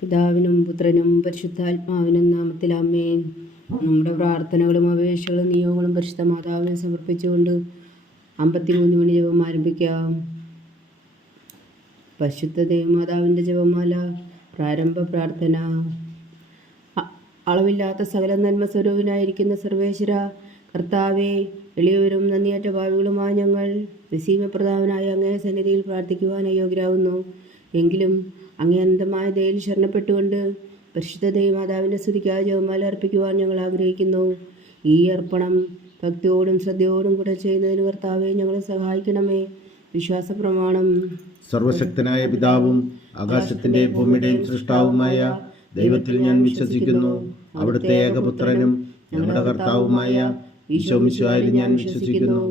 പിതാവിനും പുത്രനും പരിശുദ്ധാത്മാവിനും നാമത്തിൽ ആമേൻ. നമ്മുടെ പ്രാർത്ഥനകളും അപേക്ഷകളും നിയോഗങ്ങളും പരിശുദ്ധ മാതാവിനെ സമർപ്പിച്ചുകൊണ്ട് 53 മണി ജപം ആരംഭിക്കാം. പരിശുദ്ധ ദേവമാതാവിൻ്റെ ജപമാല. പ്രാരംഭ പ്രാർത്ഥന. അളവില്ലാത്ത സകല നന്മ സ്വരൂപനായിരിക്കുന്ന സർവേശ്വര കർത്താവെ, എളിയവരും നന്ദിയറ്റ ഭാവികളുമായ ഞങ്ങൾ നിസ്സീമപ്രതാപനായ അങ്ങേ സന്നിധിയിൽ പ്രാർത്ഥിക്കുവാൻ അയോഗ്യരാകുന്നു. എങ്കിലും അങ്ങേ അനന്തമായ ദയയിൽ ശരണപ്പെട്ടുകൊണ്ട് പരിശുദ്ധ ദേവമാതാവിൻ്റെ സ്തുതിക്കായി ജപമാല അർപ്പിക്കുവാൻ ഞങ്ങൾ ആഗ്രഹിക്കുന്നു. ഈ അർപ്പണം ഭക്തിയോടും ശ്രദ്ധയോടും കൂടെ ചെയ്യുന്നതിന് കർത്താവെ ഞങ്ങളെ സഹായിക്കണമേ. വിശ്വാസ പ്രമാണം. സർവശക്തനായ പിതാവും ആകാശത്തിന്റെ ഭൂമിയുടെയും സൃഷ്ടാവുമായ ദൈവത്തിൽ ഞാൻ വിശ്വസിക്കുന്നു. അവിടുത്തെ ഏകപുത്രനും ഞങ്ങളുടെ കർത്താവുമായ ഈശോ മിശിഹായിൽ ഞാൻ വിശ്വസിക്കുന്നു.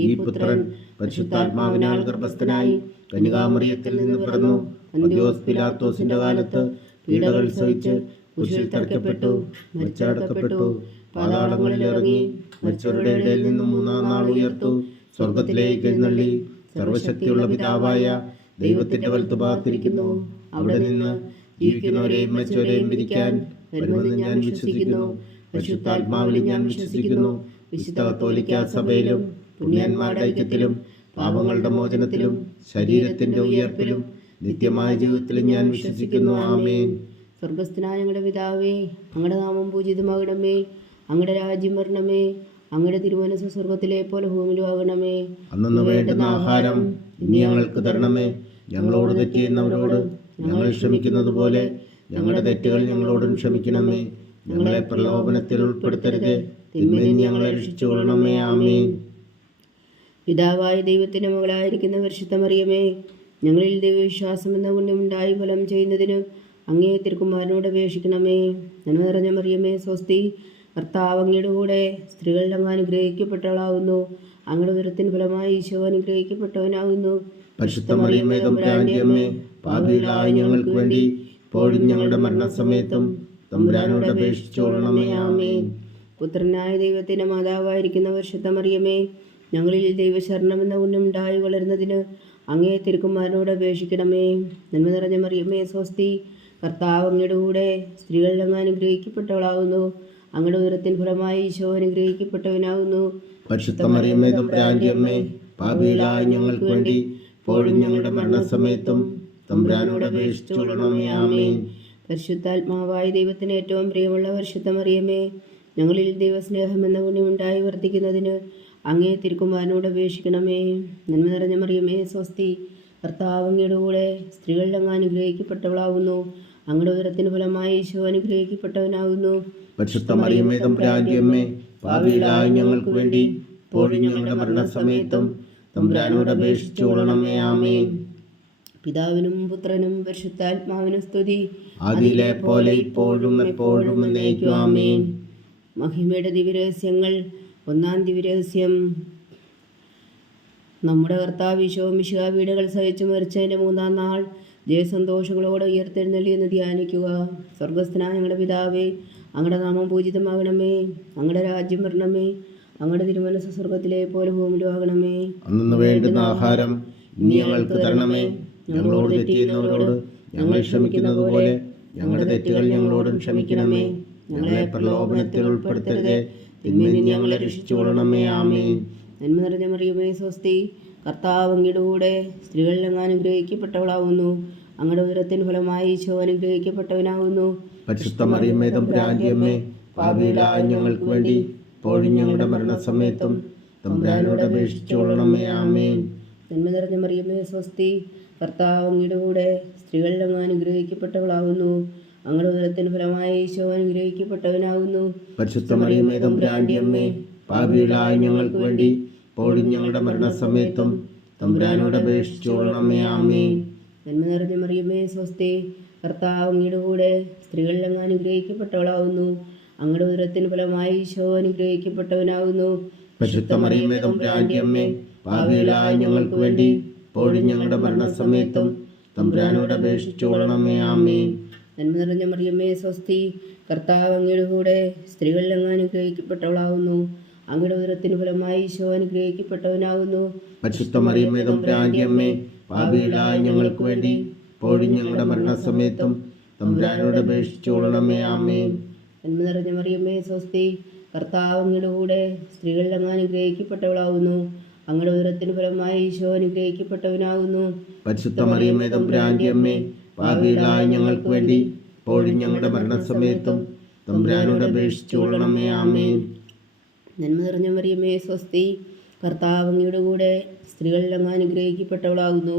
ഈ പുത്രൻ പരിശുദ്ധാത്മാവിനാൽ ഗർഭസ്ഥനായി കന്യകാമറിയത്തിൽ നിന്ന് പിറന്നു. പന്തിയോസ് പിലാത്തോസിന്റെ കാലത്ത് പീഡകൾ സഹിച്ച് കുരിശിൽ തറയ്ക്കപ്പെട്ടു, മരിച്ചടക്കപ്പെട്ടു, പാതാളങ്ങളിൽ ഇറങ്ങി, മരിച്ചവരുടെ ഇടയിൽ നിന്ന് മൂന്നാം നാൾ ഉയർത്തു, സ്വർഗത്തിലേക്ക് എഴുന്നള്ളി, സർവശക്തിയുള്ള പിതാവായ ദൈവത്തിന്റെ വലത്തുഭാഗത്തിരിക്കുന്നു. അവിടെ നിന്ന് ജീവിക്കുന്നവരെയും മരിച്ചവരെയും വിധിക്കാൻ വരുമെന്ന് ഞാൻ വിശ്വസിക്കുന്നു. പരിശുദ്ധാത്മാവിൽ ഞാൻ വിശ്വസിക്കുന്നു. വിശുദ്ധ കത്തോലിക്കാ സഭയിലും പുണ്യന്മാരുടെ ഐക്യത്തിലും പാപങ്ങളുടെ മോചനത്തിലും ശരീരത്തിന്റെ ഉയർപ്പിലും നിത്യമായ ജീവിതത്തിലും ഞാൻ വിശ്വസിക്കുന്നു. ആമേൻ. സ്വർഗസ്ഥനായ ഞങ്ങളുടെ പിതാവേ, അങ്ങയുടെ നാമം പൂജിതമാകണമേ. അങ്ങയുടെ രാജ്യം വരണമേ. അങ്ങയുടെ തിരുമനസ്സ് സ്വർഗത്തിലെ പോലെ ഭൂമിയിലും ആകണമേ. അന്നു വേണ്ടുന്ന ആഹാരം ഇനി ഞങ്ങൾക്ക് തരണമേ. ഞങ്ങളോട് തെറ്റ് ചെയ്യുന്നവരോട് ഞങ്ങൾ ക്ഷമിക്കുന്നത് പോലെ ഞങ്ങളുടെ തെറ്റുകൾ ഞങ്ങളോടും ക്ഷമിക്കണമേ. ഞങ്ങളെ പ്രലോഭനത്തിൽ ഉൾപ്പെടുത്തരുത്, തിന്മയിൽ ഞങ്ങളെ രക്ഷിച്ചുകൊള്ളണമേ. ആമേൻ. പിതാവായ ദൈവത്തിന്റെ മകളായിരിക്കുന്ന പരിശുദ്ധ മറിയമേ, ഞങ്ങളിൽ ദൈവവിശ്വാസം എന്ന പുണ്യമുണ്ടായി ഫലം ചെയ്യുന്നതിന് അങ്ങേ തിരുക്കുമാരനോട് അപേക്ഷിക്കണമേ. നന്മ നിറഞ്ഞ മറിയമേ, സ്വസ്തി. കർത്താവ് അങ്ങയുടെ കൂടെ സ്ത്രീകളിൽ അങ്ങ് അനുഗ്രഹിക്കപ്പെട്ടവളാകുന്നു. അങ്ങയുടെ ഉദരത്തിൻ ഫലമായി ഈശോ അനുഗ്രഹിക്കപ്പെട്ടവനാകുന്നു. പരിശുദ്ധ മറിയമേ, തമ്പുരാന്റെ അമ്മേ, പാപികളായ ഞങ്ങൾക്ക് വേണ്ടി ഇപ്പോഴും ഞങ്ങളുടെ മരണസമയത്തും തമ്പുരാനോട് അപേക്ഷിച്ചുകൊള്ളണമേ. ആമേൻ. പുത്രനായ ദൈവത്തിന്റെ മാതാവായിരിക്കുന്ന പരിശുദ്ധ മറിയമേ, ഞങ്ങളിൽ ദൈവശരണം എന്ന പുണ്യമുണ്ടായി വളരുന്നതിന് അങ്ങേ തിരുക്കുമാരനോട് അപേക്ഷിക്കണമേ. നന്മ നിറഞ്ഞ മറിയമേ, സ്വസ്തി. കർത്താവ് അങ്ങയുടെ കൂടെ സ്ത്രീകളിൽ അങ്ങ് അനുഗ്രഹിക്കപ്പെട്ടവളാകുന്നു. അങ്ങയുടെ ഉദരത്തിൻ ഫലമായി ഈശോ അനുഗ്രഹിക്കപ്പെട്ടവനാകുന്നു. പരിശുദ്ധ മറിയമേ, തമ്പുരാന്റെ അമ്മേ, പാപികളായ ഞങ്ങൾക്ക് വേണ്ടി ഇപ്പോഴും ഞങ്ങളുടെ മരണസമയത്തും തമ്പുരാനോട് അപേക്ഷിച്ചുകൊള്ളണമേ. ആമേൻ. പരിശുദ്ധാത്മാവായ ദൈവത്തിന് ഏറ്റവും പ്രിയമുള്ള പരിശുദ്ധ മറിയമേ, ഞങ്ങളിൽ ദൈവസ്നേഹം എന്ന പുണ്യമുണ്ടായി വർദ്ധിക്കുന്നതിന് അങ്ങേ തിരുക്കുമാരനോട് അപേക്ഷിക്കണമേ. നന്മ നിറഞ്ഞ മറിയമേ, സ്വസ്തി. കർത്താവ് അങ്ങയുടെ കൂടെ സ്ത്രീകളിൽ അങ്ങ് അനുഗ്രഹിക്കപ്പെട്ടവളാകുന്നു. അങ്ങയുടെ ഉദരത്തിന് ഫലമായി ഈശോ അനുഗ്രഹിക്കപ്പെട്ടവനാകുന്നു. പരിശുദ്ധ മറിയമേ, തമ്പുരാന്റെ അമ്മേ, പാപികളായ ഞങ്ങൾക്ക് വേണ്ടി ഇപ്പോഴും ഞങ്ങളുടെ മരണസമയത്തും തമ്പുരാനോട് അപേക്ഷിച്ചുകൊള്ളണമേ. ആമേൻ. പിതാവിനും പുത്രനും പരിശുദ്ധാത്മാവിനും സ്തുതി. ആദിയിലെ പോലെ ഇപ്പോഴും എപ്പോഴും എന്നേക്കും. ആമേൻ. മഹിമയുടെ ദിവ്യരഹസ്യങ്ങൾ. ഒന്നാം ദിവ്യരഹസ്യം. നമ്മുടെ കർത്താവ് ഈശോ മിശിഹാ പീഡകൾ സഹിച്ചു മരിച്ചതിൻ്റെ മൂന്നാം നാൾ ജയസന്തോഷങ്ങളോടെ ഉയർത്തെഴുന്നള്ളി എന്ന് ധ്യാനിക്കുക. സ്വർഗസ്ഥനായ ഞങ്ങളുടെ പിതാവേ, അങ്ങയുടെ നാമം പൂജിതമാകണമേ. അങ്ങയുടെ രാജ്യം വരണമേ. അങ്ങയുടെ തിരുമനസ്സ് സ്വർഗത്തിലെ പോലെ ഭൂമിയിലും ആകണമേ. അന്നു വേണ്ടുന്ന ആഹാരം ഇനി ഞങ്ങൾക്ക് തരണമേ. ഞങ്ങളോട് തെറ്റ് ചെയ്യുന്നവരോട് ഞങ്ങൾ ക്ഷമിക്കുന്നത് പോലെ ഞങ്ങളുടെ തെറ്റുകൾ ഞങ്ങളോടും ക്ഷമിക്കണമേ. ഞങ്ങളെ പ്രലോഭനത്തിൽ ഉൾപ്പെടുത്തരുത്, തിന്മയിൽ ഞങ്ങളെ രക്ഷിച്ചുകൊള്ളണമേ. ആമേൻ. നന്മ നിറഞ്ഞ മറിയമേ, സ്വസ്തി. കർത്താവ് അങ്ങയുടെ കൂടെ സ്ത്രീകളിൽ അങ്ങ് അനുഗ്രഹിക്കപ്പെട്ടവളാകുന്നു. അങ്ങയുടെ ഉദരത്തിൻ ഫലമായി ഈശോ അനുഗ്രഹിക്കപ്പെട്ടവനാകുന്നു. പരിശുദ്ധ മറിയമേ, തമ്പുരാന്റെ അമ്മേ, പാപികളായ ഞങ്ങൾക്ക് വേണ്ടി ഇപ്പോഴും ഞങ്ങളുടെ മരണസമയത്തും തമ്പുരാനോട് അപേക്ഷിച്ചുകൊള്ളണമേ. ആമേൻ. നന്മ നിറഞ്ഞ മറിയമേ, സ്വസ്തി. കർത്താവ് അങ്ങയുടെ കൂടെ സ്ത്രീകളിൽ അങ്ങ് അനുഗ്രഹിക്കപ്പെട്ടവളാകുന്നു. അങ്ങയുടെ ഉദരത്തിന് ഫലമായി ഈശോ അനുഗ്രഹിക്കപ്പെട്ടവനാകുന്നു. പരിശുദ്ധ മറിയമേ, തമ്പുരാന്റെ അമ്മേ, പാപികളായ ഞങ്ങൾക്ക് വേണ്ടി ഇപ്പോഴും ഞങ്ങളുടെ മരണസമയത്തും തമ്പുരാനോട് അപേക്ഷിച്ചുകൊള്ളണമേ. ആമേൻ. നന്മ നിറഞ്ഞ മറിയമേ, സ്വസ്തി. കർത്താവ് അങ്ങയുടെ കൂടെ സ്ത്രീകളിൽ അങ്ങ് അനുഗ്രഹിക്കപ്പെട്ടവളാകുന്നു. അങ്ങയുടെ ഉദരത്തിന് ഫലമായി ഈശോ അനുഗ്രഹിക്കപ്പെട്ടവനാകുന്നു. പരിശുദ്ധ മറിയമേ, തമ്പുരാന്റെ അമ്മേ, പാപികളായ ഞങ്ങൾക്ക് വേണ്ടി ഇപ്പോഴും ഞങ്ങളുടെ മരണസമയത്തും തമ്പുരാനോട് അപേക്ഷിച്ചുകൊള്ളണമേ. ആമേൻ. നന്മ നിറഞ്ഞ മറിയമേ, സ്വസ്തി. കർത്താവ് അങ്ങയുടെ കൂടെ സ്ത്രീകളിൽ അങ്ങ് അനുഗ്രഹിക്കപ്പെട്ടവളാകുന്നു. അങ്ങയുടെ ഉദരത്തിന് ഫലമായി ഈശോ അനുഗ്രഹിക്കപ്പെട്ടവനാകുന്നു. പരിശുദ്ധ മറിയമേ, തമ്പുരാന്റെ അമ്മേ, പാപികളായ ഞങ്ങൾക്ക് വേണ്ടി ഇപ്പോഴും ഞങ്ങളുടെ മരണസമയത്തും തമ്പുരാനോട് അപേക്ഷിച്ചുകൊള്ളണമേ. ആമേൻ. നന്മ നിറഞ്ഞ മറിയമേ സ്വസ്തി, കർത്താവ് അങ്ങയുടെ കൂടെ സ്ത്രീകളിൽ അങ്ങ് അനുഗ്രഹിക്കപ്പെട്ടവളാകുന്നു. അങ്ങയുടെ ഉദരത്തിന് ഫലമായി ഈശോ അനുഗ്രഹിക്കപ്പെട്ടവനാകുന്നു. പരിശുദ്ധ മറിയമേ തമ്പുരാന്റെ അമ്മേ, പാപികളായ ഞങ്ങൾക്ക് വേണ്ടി ഇപ്പോഴും ഞങ്ങളുടെ മരണസമയത്തും തമ്പുരാനോട് അപേക്ഷിച്ചുകൊള്ളണമേ. ആമേൻ. നന്മ നിറഞ്ഞ മറിയമേ സ്വസ്തി, കർത്താവ് അങ്ങയുടെ കൂടെ സ്ത്രീകളിൽ അങ്ങ് അനുഗ്രഹിക്കപ്പെട്ടവളാകുന്നു.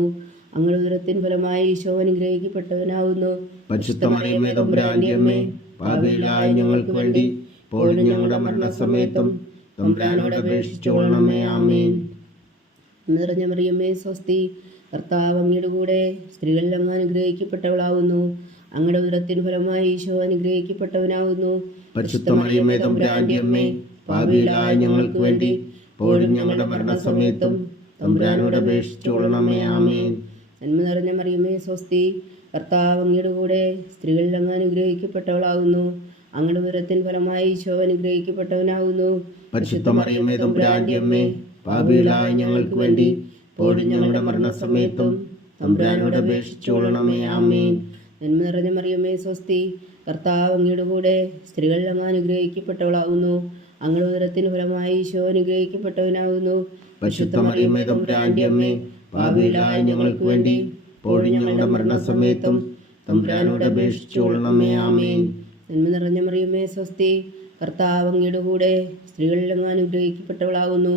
അങ്ങയുടെ ഉദരത്തിന് ഫലമായി ഈശോ അനുഗ്രഹിക്കപ്പെട്ടവനാകുന്നു. പരിശുദ്ധ മറിയമേ തമ്പുരാന്റെ അമ്മേ, പാപികളായ ഞങ്ങൾക്ക് വേണ്ടി ഇപ്പോഴും ഞങ്ങളുടെ മരണസമയത്തും തമ്പുരാനോട് അപേക്ഷിച്ചുകൊള്ളണമേ. ആമേൻ. നിറഞ്ഞ മറിയമേ സ്വസ്തി, കർത്താവ് അങ്ങയുടെ കൂടെ സ്ത്രീകളിൽ അങ്ങ് അനുഗ്രഹിക്കപ്പെട്ടവളാകുന്നു. അങ്ങയുടെ ഉദരത്തിന് ഫലമായി ഈശോ അനുഗ്രഹിക്കപ്പെട്ടവനാകുന്നു. പരിശുദ്ധ മറിയമേ തമ്പുരാന്റെ അമ്മേ, പാപികളായ ഞങ്ങൾക്ക് വേണ്ടി ഇപ്പോഴും ഞങ്ങളുടെ മരണസമയത്തും തമ്പുരാനോട് അപേക്ഷിച്ചുകൊള്ളണമേ. ആമേൻ. നന്മ നിറഞ്ഞ മറിയമേ സ്വസ്തി, കർത്താവ് അങ്ങയുടെ കൂടെ സ്ത്രീകളിൽ അങ്ങ് അനുഗ്രഹിക്കപ്പെട്ടവളാകുന്നു. അങ്ങയുടെ ഉദരത്തിന് ഫലമായി ഈശോ അനുഗ്രഹിക്കപ്പെട്ടവനാകുന്നു. പരിശുദ്ധ മറിയമേ തമ്പുരാന്റെ അമ്മേ, പാപികളായ ഞങ്ങൾക്ക് വേണ്ടി ഇപ്പോഴും ഞങ്ങളുടെ മരണസമയത്തും തമ്പുരാനോട് അപേക്ഷിച്ചുകൊള്ളണമേ. ആമേൻ. നന്മ നിറഞ്ഞ മറിയമേ സ്വസ്തി, കർത്താവ് അങ്ങയുടെ കൂടെ സ്ത്രീകളിൽ അങ്ങ് അനുഗ്രഹിക്കപ്പെട്ടവളാകുന്നു. അങ്ങയുടെ ഉദരത്തിന് ഫലമായി ഈശോ അനുഗ്രഹിക്കപ്പെട്ടവനാകുന്നു. പരിശുദ്ധ മറിയമേ തമ്പുരാന്റെ അമ്മേ, പാപികളായ ഞങ്ങൾക്ക് വേണ്ടി ഇപ്പോഴും ഞങ്ങളുടെ മരണസമയത്തും തമ്പുരാനോട് അപേക്ഷിച്ചുകൊള്ളണമേ. ആമേൻ. നന്മ നിറഞ്ഞ മറിയമേ സ്വസ്തി, കർത്താവ് അങ്ങയുടെ കൂടെ സ്ത്രീകളിൽ അങ്ങ് അനുഗ്രഹിക്കപ്പെട്ടവളാകുന്നു.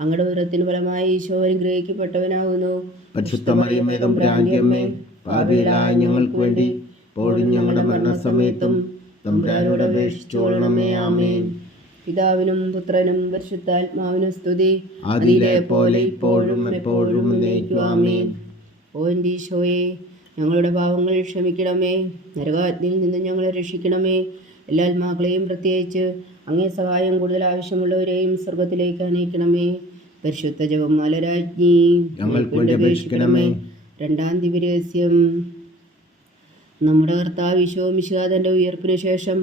അങ്ങയുടെ ഉദരത്തിന് ഫലമായി ഈശോ അനുഗ്രഹിക്കപ്പെട്ടവനാകുന്നു. പരിശുദ്ധ മറിയമേ തമ്പുരാന്റെ അമ്മേ, പാപികളായ ഞങ്ങൾക്ക് വേണ്ടി ഇപ്പോഴും ഞങ്ങളുടെ മരണസമയത്തും തമ്പുരാനോട് അപേക്ഷിച്ചുകൊള്ളണമേ. ആമേൻ. പിതാവിനും പുത്രനും പരിശുദ്ധാത്മാവിനും സ്തുതി, അതിലെ പോലെ ഇപ്പോഴും എപ്പോഴും എന്നേക്കും. ആമേൻ. ഓ എൻ്റെ ഈശോയെ, ഞങ്ങളുടെ പാവങ്ങൾ ക്ഷമിക്കണമേ. നരകാഗ്നിയിൽ നിന്ന് ഞങ്ങളെ രക്ഷിക്കണമേ. എല്ലാ ആത്മാക്കളെയും പ്രത്യേകിച്ച് അങ്ങേ സഹായം കൂടുതൽ ആവശ്യമുള്ളവരെയും സ്വർഗത്തിലേക്ക് അനയിക്കണമേ. പരിശുദ്ധ ജപമാല രാജ്ഞി, ഞങ്ങൾക്ക് വേണ്ടി അപേക്ഷിക്കണമേ. രണ്ടാം ദിവ്യരഹസ്യം. നമ്മുടെ കർത്താവ് ഈശോ മിശിഹാ തൻ്റെ ഉയർപ്പിന് ശേഷം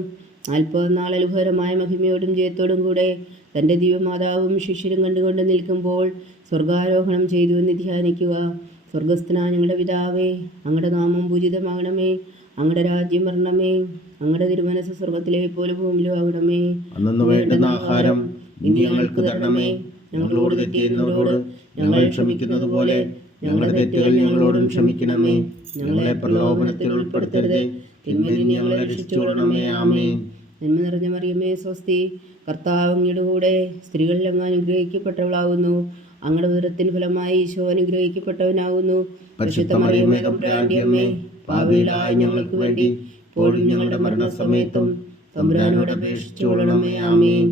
40 നാൾ അത്ഭുതകരമായ മഹിമയോടും ജയത്തോടും കൂടെ തൻ്റെ ദിവ്യമാതാവും ശിഷ്യരും കണ്ടുകൊണ്ട് നിൽക്കുമ്പോൾ സ്വർഗാരോഹണം ചെയ്തു എന്ന് ധ്യാനിക്കുക. സ്വർഗസ്ഥനായ ഞങ്ങളുടെ പിതാവേ, അങ്ങയുടെ നാമം പൂജിതമാകണമേ. അങ്ങയുടെ രാജ്യം വരണമേ. അങ്ങയുടെ തിരുമനസ് സ്വർഗത്തിലെ പോലെ ഭൂമിയിലും ആകണമേ. അന്നു വേണ്ടുന്ന ആഹാരം ഇനി ഞങ്ങൾക്ക് തരണമേ. ഞങ്ങളോട് തെറ്റ് ചെയ്യുന്നവരോട് ഞങ്ങൾ ക്ഷമിക്കുന്നത് പോലെ ഞങ്ങളുടെ തെറ്റുകൾ ഞങ്ങളോടും ക്ഷമിക്കണമേ. ഞങ്ങളെ പ്രലോഭനത്തിൽ ഉൾപ്പെടുത്തരുതേ, തിന്മയിൽ നിന്ന് ഞങ്ങളെ രക്ഷിച്ചുകൊള്ളണമേ. ആമേൻ. നന്മ നിറഞ്ഞ മറിയമേ സ്വസ്തി, കർത്താവ് അങ്ങയുടെ കൂടെ സ്ത്രീകളിൽ അങ്ങ് അനുഗ്രഹിക്കപ്പെട്ടവളാകുന്നു. അങ്ങയുടെ ഉദരത്തിന് ഫലമായി ഈശോ അനുഗ്രഹിക്കപ്പെട്ടവനാകുന്നു. പരിശുദ്ധ മറിയമേ തമ്പുരാന്റെ അമ്മേ, പാപികളായ ഞങ്ങൾക്ക് വേണ്ടി ഇപ്പോഴും ഞങ്ങളുടെ മരണസമയത്തും തമ്പുരാനോട് അപേക്ഷിച്ചുകൊള്ളണമേ. ആമേൻ.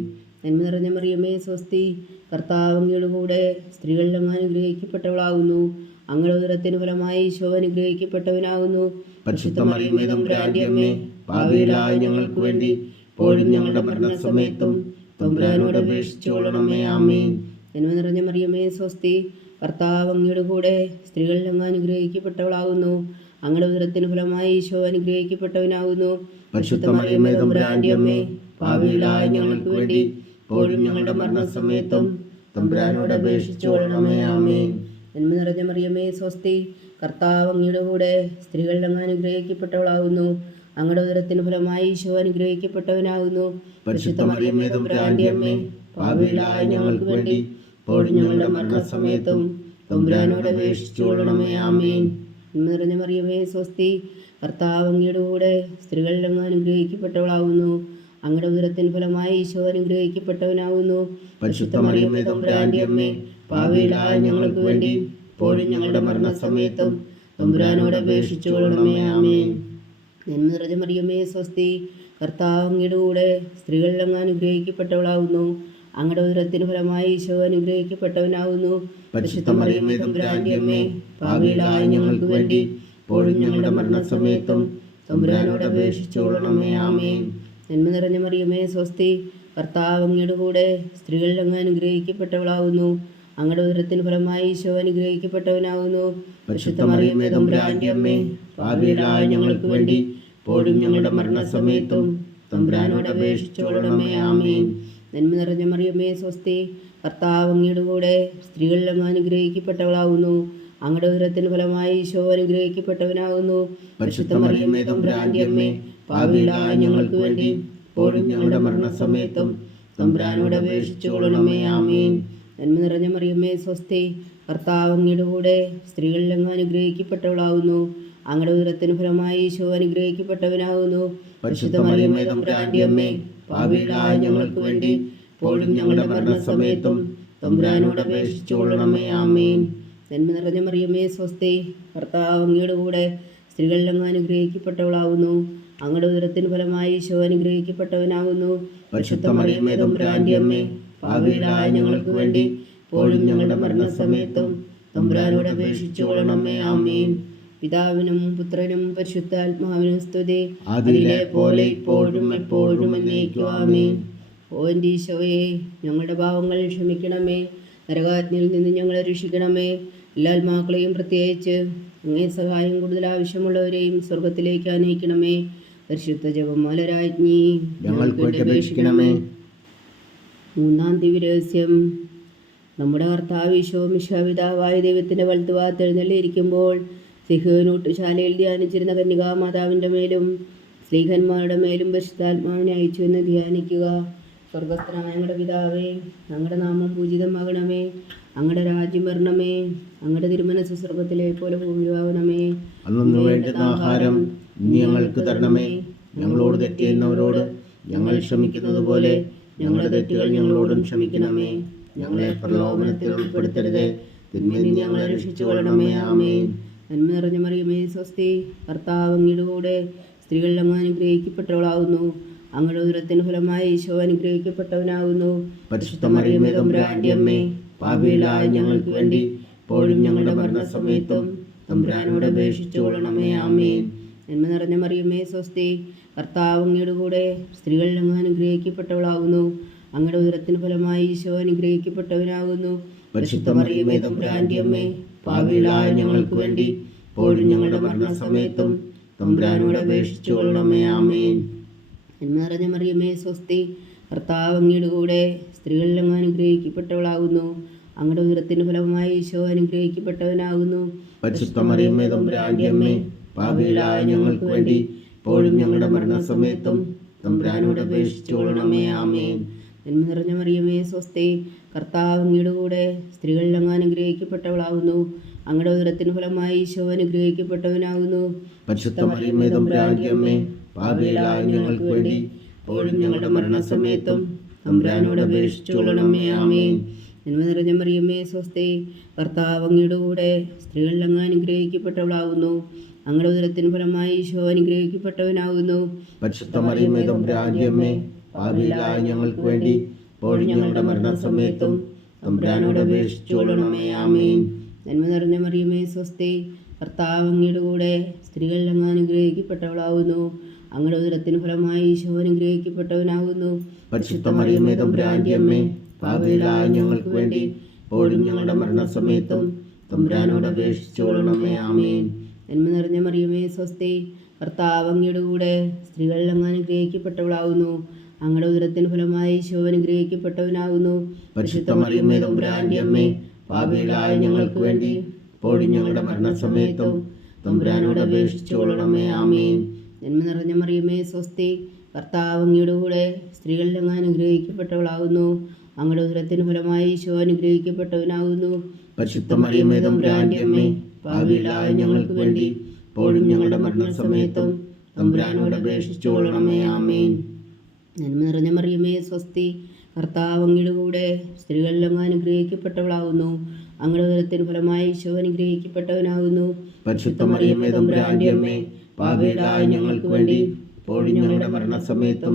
നന്മ നിറഞ്ഞ മറിയമേ സ്വസ്തി, കർത്താവ് അങ്ങയുടെ കൂടെ സ്ത്രീകളിൽ അങ്ങ് അനുഗ്രഹിക്കപ്പെട്ടവളാകുന്നു. അങ്ങയുടെ ഉദരത്തിന് ഫലമായി ഈശോ അനുഗ്രഹിക്കപ്പെട്ടവനാകുന്നു. പരിശുദ്ധ മറിയമേ തമ്പുരാന്റെ അമ്മേ, പാപികളായ ഞങ്ങൾക്ക് വേണ്ടി ഇപ്പോഴും ഞങ്ങളുടെ മരണസമയത്തും തമ്പുരാനോട് അപേക്ഷിച്ചുകൊള്ളണമേ. ആമേൻ. നന്മ നിറഞ്ഞ മറിയമേ സ്വസ്തി, കർത്താവ് അങ്ങയുടെ കൂടെ സ്ത്രീകളിൽ അങ്ങ് അനുഗ്രഹിക്കപ്പെട്ടവളാകുന്നു. അങ്ങയുടെ ഉദരത്തിന് ഫലമായി ഈശോ അനുഗ്രഹിക്കപ്പെട്ടവനാകുന്നു. പരിശുദ്ധ മറിയമേ തമ്പുരാന്റെ അമ്മേ, പാപികളായ ഞങ്ങൾക്ക് വേണ്ടി ഇപ്പോഴും ഞങ്ങളുടെ മരണസമയത്തും തമ്പുരാനോട് അപേക്ഷിച്ചുകൊള്ളണമേ. ആമേൻ. നന്മ നിറഞ്ഞ മറിയമേ സ്വസ്തി, കർത്താവ് അങ്ങയുടെ കൂടെ സ്ത്രീകളിൽ അങ്ങ് അനുഗ്രഹിക്കപ്പെട്ടവളാകുന്നു. അങ്ങയുടെ ഉദരത്തിന് ഫലമായി ഈശോ അനുഗ്രഹിക്കപ്പെട്ടവനാകുന്നു. പരിശുദ്ധ മറിയമേ തമ്പുരാന്റെ അമ്മേ, പാപികളായ ഞങ്ങൾക്ക് വേണ്ടി ഇപ്പോഴും ഞങ്ങളുടെ മരണസമയത്തും തമ്പുരാനോട് അപേക്ഷിച്ചുകൊള്ളണമേ. ആമേൻ. നന്മ നിറഞ്ഞ മറിയമേ സ്വസ്തി, കർത്താവ് അങ്ങയുടെ കൂടെ സ്ത്രീകളിൽ അങ്ങ് അനുഗ്രഹിക്കപ്പെട്ടവളാകുന്നു. അങ്ങയുടെ ഉദരത്തിന് ഫലമായി ഈശോ അനുഗ്രഹിക്കപ്പെട്ടവനാകുന്നു. പരിശുദ്ധ മറിയമേ തമ്പുരാന്റെ അമ്മേ, പാപികളായ ഞങ്ങൾക്ക് വേണ്ടി ഇപ്പോഴും ഞങ്ങളുടെ മരണസമയത്തും തമ്പുരാനോട് അപേക്ഷിച്ചുകൊള്ളണമേ. ആമേൻ. നന്മ നിറഞ്ഞ മറിയമേ സ്വസ്തി, കർത്താവ് അങ്ങയുടെ കൂടെ സ്ത്രീകളിൽ അങ്ങ് അനുഗ്രഹിക്കപ്പെട്ടവളാകുന്നു. അങ്ങയുടെ ഉദരത്തിന് ഫലമായി ഈശോ അനുഗ്രഹിക്കപ്പെട്ടവനാകുന്നു. പരിശുദ്ധ മറിയമേ തമ്പുരാന്റെ അമ്മേ, പാപികളായ ഞങ്ങൾക്ക് വേണ്ടി ഇപ്പോഴും ഞങ്ങളുടെ മരണസമയത്തും തമ്പുരാനോട് അപേക്ഷിച്ചുകൊള്ളണമേ. ആമേൻ. നന്മ നിറഞ്ഞ മറിയമേ സ്വസ്തി, കർത്താവ് അങ്ങയുടെ കൂടെ സ്ത്രീകളിൽ അങ്ങ് അനുഗ്രഹിക്കപ്പെട്ടവളാകുന്നു. അങ്ങയുടെ ഉദരത്തിന് ഫലമായി ഈശോ അനുഗ്രഹിക്കപ്പെട്ടവനാകുന്നു. പരിശുദ്ധ മറിയമേ തമ്പുരാന്റെ അമ്മേ, പാപികളായ ഞങ്ങൾക്ക് വേണ്ടി ഇപ്പോഴും ഞങ്ങളുടെ മരണസമയത്തും തമ്പുരാനോട് അപേക്ഷിച്ചുകൊള്ളണമേ. ആമേൻ. നന്മ നിറഞ്ഞ മറിയമേ സ്വസ്തി, കർത്താവ് അങ്ങയുടെ കൂടെ സ്ത്രീകളിൽ അങ്ങ് അനുഗ്രഹിക്കപ്പെട്ടവളാകുന്നു. അങ്ങയുടെ ഉദരത്തിന് ഫലമായി ഈശോ അനുഗ്രഹിക്കപ്പെട്ടവനാകുന്നു. പരിശുദ്ധ മറിയമേ തമ്പുരാന്റെ അമ്മേ, പാപികളായ ഞങ്ങൾക്ക് വേണ്ടി ഇപ്പോഴും ഞങ്ങളുടെ മരണസമയത്തും തമ്പുരാനോട് അപേക്ഷിച്ചുകൊള്ളണമേ. ആമേൻ. നന്മ നിറഞ്ഞ മറിയമേ സ്വസ്തി, കർത്താവ് അങ്ങയുടെ കൂടെ സ്ത്രീകളിൽ അങ്ങ് അനുഗ്രഹിക്കപ്പെട്ടവളാകുന്നു. അങ്ങയുടെ ഉദരത്തിന് ഫലമായി ഈശോ അനുഗ്രഹിക്കപ്പെട്ടവനാകുന്നു. പരിശുദ്ധ മറിയമേ തമ്പുരാന്റെ അമ്മേ, പാപികളായ ഞങ്ങൾക്ക് വേണ്ടി ഇപ്പോഴും ഞങ്ങളുടെ മരണസമയത്തും തമ്പുരാനോട് അപേക്ഷിച്ചുകൊള്ളണമേ. ആമേൻ. നന്മ നിറഞ്ഞ മറിയമേ സ്വസ്തി, കർത്താവ് അങ്ങയുടെ കൂടെ സ്ത്രീകളിൽ അങ്ങ് അനുഗ്രഹിക്കപ്പെട്ടവളാകുന്നു. അങ്ങയുടെ ഉദരത്തിന് ഫലമായി ഈശോ അനുഗ്രഹിക്കപ്പെട്ടവനാകുന്നു. പരിശുദ്ധ മറിയമേ തമ്പുരാന്റെ അമ്മേ, പാപികളായ ഞങ്ങൾക്ക് വേണ്ടി ഇപ്പോഴും ഞങ്ങളുടെ മരണസമയത്തും തമ്പുരാനോട് അപേക്ഷിച്ചുകൊള്ളണമേ. ആമേൻ. പിതാവിനും പുത്രനും പരിശുദ്ധാത്മാവിനും സ്തുതി, അതിലെ പോലെ ഇപ്പോഴും എപ്പോഴും എന്നേക്കും. ആമേൻ. ഓ എൻ്റെ ഈശോയെ, ഞങ്ങളുടെ പാവങ്ങൾ ക്ഷമിക്കണമേ. നരകാഗ്നിയിൽ നിന്ന് ഞങ്ങളെ രക്ഷിക്കണമേ. എല്ലാ ആത്മാക്കളെയും പ്രത്യേകിച്ച് അങ്ങേ സഹായം കൂടുതൽ ആവശ്യമുള്ളവരെയും സ്വർഗത്തിലേക്ക് ആനയിക്കണമേ. പരിശുദ്ധ ജപമാല രാജ്ഞി, ഞങ്ങൾക്ക് വേണ്ടി അപേക്ഷിക്കണമേ. മൂന്നാം ദിവ്യരഹസ്യം. നമ്മുടെ കർത്താവ് ഈശോ മിശിഹാപിതാവായ ദൈവത്തിൻ്റെ വലത്തുഭാഗത്ത് എഴുന്നള്ളിയിരിക്കുമ്പോൾ സിഹോനൂട്ടുശാലയിൽ ധ്യാനിച്ചിരുന്ന കന്യകാമാതാവിൻ്റെ മേലും സ്ലീഹന്മാരുടെ മേലും പരിശുദ്ധാത്മാവിനെ അയച്ചു എന്ന് ധ്യാനിക്കുക. സ്വർഗസ്ഥനായ ഞങ്ങളുടെ പിതാവേ, അങ്ങയുടെ നാമം പൂജിതമാകണമേ. അങ്ങയുടെ രാജ്യം വരണമേ. അങ്ങയുടെ തിരുമനസ്സ് സ്വർഗത്തിലെ പോലെ ഭൂമിയിലാകണമേ. അന്നു വേണ്ടുന്ന ആഹാരം ഇനി ഞങ്ങൾക്ക് തരണമേ. ഞങ്ങളോട് തെറ്റ് ചെയ്യുന്നവരോട് ഞങ്ങൾ ക്ഷമിക്കുന്നത് പോലെ ഞങ്ങളുടെ തെറ്റുകൾ ഞങ്ങളോടും ക്ഷമിക്കണമേ. ഞങ്ങളെ പ്രലോഭനത്തിൽ ഉൾപ്പെടുത്തരുതേ, തിന്മയിൽ നിന്ന് ഞങ്ങളെ രക്ഷിച്ചുകൊള്ളണമേ. ആമേൻ. നന്മ നിറഞ്ഞ മറിയമേ സ്വസ്തി, കർത്താവ് അങ്ങയുടെ കൂടെ സ്ത്രീകളിൽ അങ്ങ് അനുഗ്രഹിക്കപ്പെട്ടവളാകുന്നു. അങ്ങയുടെ ഉദരത്തിന് ഫലമായി ഈശോ അനുഗ്രഹിക്കപ്പെട്ടവനാകുന്നു. പരിശുദ്ധ മറിയമേ തമ്പുരാന്റെ അമ്മേ, പാപികളായ ഞങ്ങൾക്ക് വേണ്ടി ഇപ്പോഴും ഞങ്ങളുടെ മരണസമയത്തും തമ്പുരാനോട് അപേക്ഷിച്ചുകൊള്ളണമേ. ആമേൻ. നന്മ നിറഞ്ഞ മറിയമേ സ്വസ്തി, കർത്താവ് അങ്ങയുടെ കൂടെ സ്ത്രീകളിൽ അങ്ങ് അനുഗ്രഹിക്കപ്പെട്ടവളാകുന്നു. അങ്ങയുടെ ഉദരത്തിന് ഫലമായി ഈശോ അനുഗ്രഹിക്കപ്പെട്ടവനാകുന്നു. പരിശുദ്ധ മറിയമേ തമ്പുരാന്റെ അമ്മേ, പാപികളായ ഞങ്ങൾക്ക് വേണ്ടി ഇപ്പോഴും ഞങ്ങളുടെ മരണസമയത്തും തമ്പുരാനോട് അപേക്ഷിച്ചുകൊള്ളണമേ. ആമേൻ. നന്മ നിറഞ്ഞ മറിയമേ സ്വസ്തി, കർത്താവ് അങ്ങയുടെ കൂടെ സ്ത്രീകളിൽ അങ്ങ് അനുഗ്രഹിക്കപ്പെട്ടവളാകുന്നു. അങ്ങയുടെ ഉദരത്തിന് ഫലമായി ഈശോ അനുഗ്രഹിക്കപ്പെട്ടവനാകുന്നു. പരിശുദ്ധ മറിയമേ തമ്പുരാന്റെ അമ്മേ, പാപികളായ ഞങ്ങൾക്ക് വേണ്ടി ഇപ്പോഴും ഞങ്ങളുടെ മരണസമയത്തും തമ്പുരാനോട് അപേക്ഷിച്ചുകൊള്ളണമേ. ആമേൻ. നന്മ നിറഞ്ഞ മറിയമേ സ്വസ്തി, കർത്താവ് അങ്ങയുടെ കൂടെ സ്ത്രീകളിൽ അങ്ങ് അനുഗ്രഹിക്കപ്പെട്ടവളാകുന്നു. അങ്ങയുടെ ഉദരത്തിന് ഫലമായി ഈശോ അനുഗ്രഹിക്കപ്പെട്ടവനാകുന്നു. പരിശുദ്ധ മറിയമേ തമ്പുരാന്റെ അമ്മേ, പാപികളായ ഞങ്ങൾക്ക് വേണ്ടി ഇപ്പോഴും ഞങ്ങളുടെ മരണസമയത്തും തമ്പുരാനോട് അപേക്ഷിച്ചുകൊള്ളണമേ. ആമേൻ. നന്മ നിറഞ്ഞ മറിയമേ സ്വസ്തി, കർത്താവ് അങ്ങയുടെ കൂടെ സ്ത്രീകളിൽ അങ്ങ് അനുഗ്രഹിക്കപ്പെട്ടവളാകുന്നു. അങ്ങയുടെ ഉദരത്തിന് ഫലമായി ഈശോ അനുഗ്രഹിക്കപ്പെട്ടവനാകുന്നു. പരിശുദ്ധ മറിയമേ തമ്പുരാന്റെ അമ്മേ, പാപികളായ ഞങ്ങൾക്ക് വേണ്ടി ഇപ്പോഴും ഞങ്ങളുടെ മരണസമയത്തും തമ്പുരാനോട് അപേക്ഷിച്ചുകൊള്ളണമേ. ആമേൻ. നന്മ നിറഞ്ഞ മറിയമേ സ്വസ്തി, കർത്താവ് അങ്ങയുടെ കൂടെ സ്ത്രീകളിൽ അങ്ങ് അനുഗ്രഹിക്കപ്പെട്ടവളാകുന്നു. അങ്ങയുടെ ഉദരത്തിന് ഫലമായി ഈശോ അനുഗ്രഹിക്കപ്പെട്ടവനാകുന്നു. പരിശുദ്ധ മറിയമേ തമ്പുരാന്റെ അമ്മേ, പാപികളായ ഞങ്ങൾക്ക് വേണ്ടി ഇപ്പോഴും ഞങ്ങളുടെ മരണസമയത്തും തമ്പുരാനോട് അപേക്ഷിച്ചുകൊള്ളണമേ. ആമേൻ. നന്മ നിറഞ്ഞ മറിയമേ സ്വസ്തി, കർത്താവ് അങ്ങയുടെ കൂടെ സ്ത്രീകളിൽ അങ്ങ് അനുഗ്രഹിക്കപ്പെട്ടവളാകുന്നു. അങ്ങയുടെ ഉദരത്തിന് ഫലമായി ഈശോ അനുഗ്രഹിക്കപ്പെട്ടവനാകുന്നു. പരിശുദ്ധ മറിയമേ തമ്പുരാന്റെ അമ്മേ, പാപികളായ ഞങ്ങൾക്ക് വേണ്ടി ഇപ്പോഴും ഞങ്ങളുടെ മരണസമയത്തും തമ്പുരാനോട് അപേക്ഷിച്ചുകൊള്ളണമേ. ആമേൻ. നന്മ നിറഞ്ഞ മറിയമേ സ്വസ്തി, കർത്താവ് അങ്ങയുടെ കൂടെ സ്ത്രീകളിൽ അങ്ങ് അനുഗ്രഹിക്കപ്പെട്ടവളാകുന്നു. അങ്ങയുടെ ഉദരത്തിന് ഫലമായി ഈശോ അനുഗ്രഹിക്കപ്പെട്ടവനാകുന്നു. പരിശുദ്ധ മറിയമേ തമ്പുരാന്റെ അമ്മേ, പാപികളായ ഞങ്ങൾക്ക് വേണ്ടി ഇപ്പോഴും ഞങ്ങളുടെ മരണസമയത്തും തമ്പുരാനോട് അപേക്ഷിച്ചുകൊള്ളണമേ. ആമേൻ. നന്മ നിറഞ്ഞ മറിയമേ സ്വസ്തി, കർത്താവ് അങ്ങയുടെ കൂടെ സ്ത്രീകളിൽ അങ്ങ് അനുഗ്രഹിക്കപ്പെട്ടവളാകുന്നു. അങ്ങയുടെ ഉദരത്തിന് ഫലമായി ഈശോ അനുഗ്രഹിക്കപ്പെട്ടവനാകുന്നു. പരിശുദ്ധ മറിയമേ തമ്പുരാന്റെ അമ്മേ, പാപികളായ ഞങ്ങൾക്ക് വേണ്ടി ഇപ്പോഴും ഞങ്ങളുടെ മരണസമയത്തും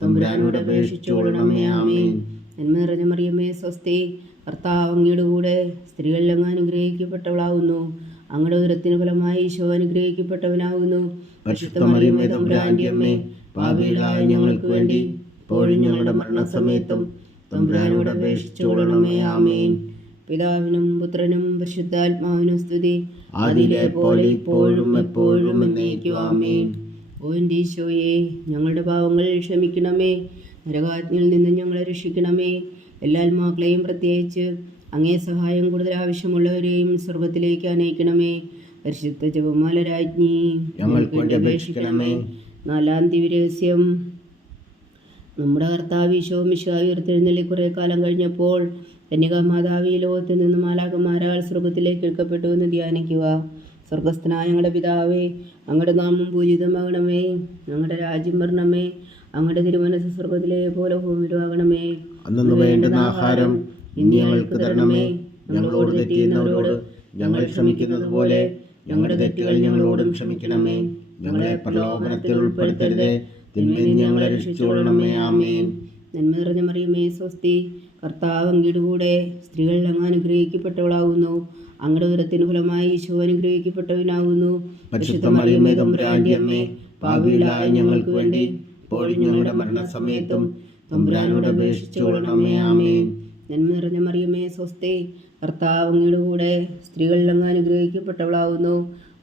തമ്പുരാനോട് അപേക്ഷിച്ചുകൊള്ളണമേ. ആമേൻ. നന്മ നിറഞ്ഞ മറിയമേ സ്വസ്തി, കർത്താവ് അങ്ങയുടെ കൂടെ സ്ത്രീകളിൽ അങ്ങ് അനുഗ്രഹിക്കപ്പെട്ടവളാകുന്നു. അങ്ങയുടെ ഉദരത്തിന് ഫലമായി ഈശോ അനുഗ്രഹിക്കപ്പെട്ടവനാകുന്നു. പരിശുദ്ധ മറിയമേ തമ്പുരാന്റെ അമ്മേ, പാപികളായ ഞങ്ങൾക്ക് വേണ്ടി ഇപ്പോഴും ഞങ്ങളുടെ മരണസമയത്തും തമ്പുരാനോട് അപേക്ഷിച്ചുകൊള്ളണമേ. ആമേൻ. പിതാവിനും പുത്രനും പരിശുദ്ധാത്മാവിനും സ്തുതി, അതിലെ പോലെ ഇപ്പോഴും എപ്പോഴും എന്നേക്കും. ആമേൻ. ഓ എൻ്റെ ഈശോയെ, ഞങ്ങളുടെ പാവങ്ങൾ ക്ഷമിക്കണമേ. നരകാഗ്നിയിൽ നിന്ന് ഞങ്ങളെ രക്ഷിക്കണമേ. എല്ലാ ആത്മാക്കളെയും പ്രത്യേകിച്ച് അങ്ങേ സഹായം കൂടുതൽ ആവശ്യമുള്ളവരെയും സ്വർഗത്തിലേക്ക് അനയിക്കണമേ. പരിശുദ്ധ ജപമാല രാജ്ഞി ഞങ്ങൾക്ക് വേണ്ടി അപേക്ഷിക്കണമേ. 4-ാം ദിവ്യരഹസ്യം. നമ്മുടെ കർത്താവ് ഈശോ മിശിഹായി ഉയർത്തെഴുന്നള്ളി കുറേ കാലം കഴിഞ്ഞപ്പോൾ കന്യകാമാതാവ് ഈ ലോകത്തിൽ നിന്ന് മാലാഖമാരാൽ സ്വർഗത്തിലേക്ക് എടുക്കപ്പെട്ടു എന്ന് ധ്യാനിക്കുക. സ്വർഗസ്ഥനായ ഞങ്ങളുടെ പിതാവേ, അങ്ങയുടെ നാമം പൂജിതമാകണമേ. അങ്ങയുടെ രാജ്യം വരണമേ. അങ്ങയുടെ തിരുമനസ്സ് സ്വർഗത്തിലെ പോലെ ഭൂമിയിലും ആകണമേ. അന്നു വേണ്ടുന്ന ആഹാരം ഇനി ഞങ്ങൾക്ക് തരണമേ. ഞങ്ങളോട് തെറ്റ് ചെയ്യുന്നവരോട് ഞങ്ങൾ ക്ഷമിക്കുന്നത് പോലെ ഞങ്ങളുടെ തെറ്റുകൾ ഞങ്ങളോടും ക്ഷമിക്കണമേ. ഞങ്ങളെ പ്രലോഭനത്തിൽ ഉൾപ്പെടുത്തരുതേ, തിന്മയിൽ നിന്ന് ഞങ്ങളെ രക്ഷിച്ചുകൊള്ളണമേ. ആമേൻ. നന്മ നിറഞ്ഞ മറിയമേ, സ്വസ്തി. കർത്താവ് അങ്ങയുടെ കൂടെ സ്ത്രീകൾ അങ്ങ് അനുഗ്രഹിക്കപ്പെട്ടവളാകുന്നു. അങ്ങയുടെ ഉദരത്തിന് ഫലമായി ഈശോ അനുഗ്രഹിക്കപ്പെട്ടവനാകുന്നു. പരിശുദ്ധ മറിയമേ, തമ്പുരാന്റെ അമ്മേ, പാപികളായ ഞങ്ങൾക്ക് വേണ്ടി ഇപ്പോഴും ഞങ്ങളുടെ മരണസമയത്തും തമ്പുരാനോട് അപേക്ഷിച്ചുകൊള്ളണമേ. ആമേൻ. നന്മ നിറഞ്ഞ മറിയമേ, സ്വസ്തി. കർത്താവ് അങ്ങയുടെ കൂടെ സ്ത്രീകൾ അങ്ങ് അനുഗ്രഹിക്കപ്പെട്ടവളാകുന്നു.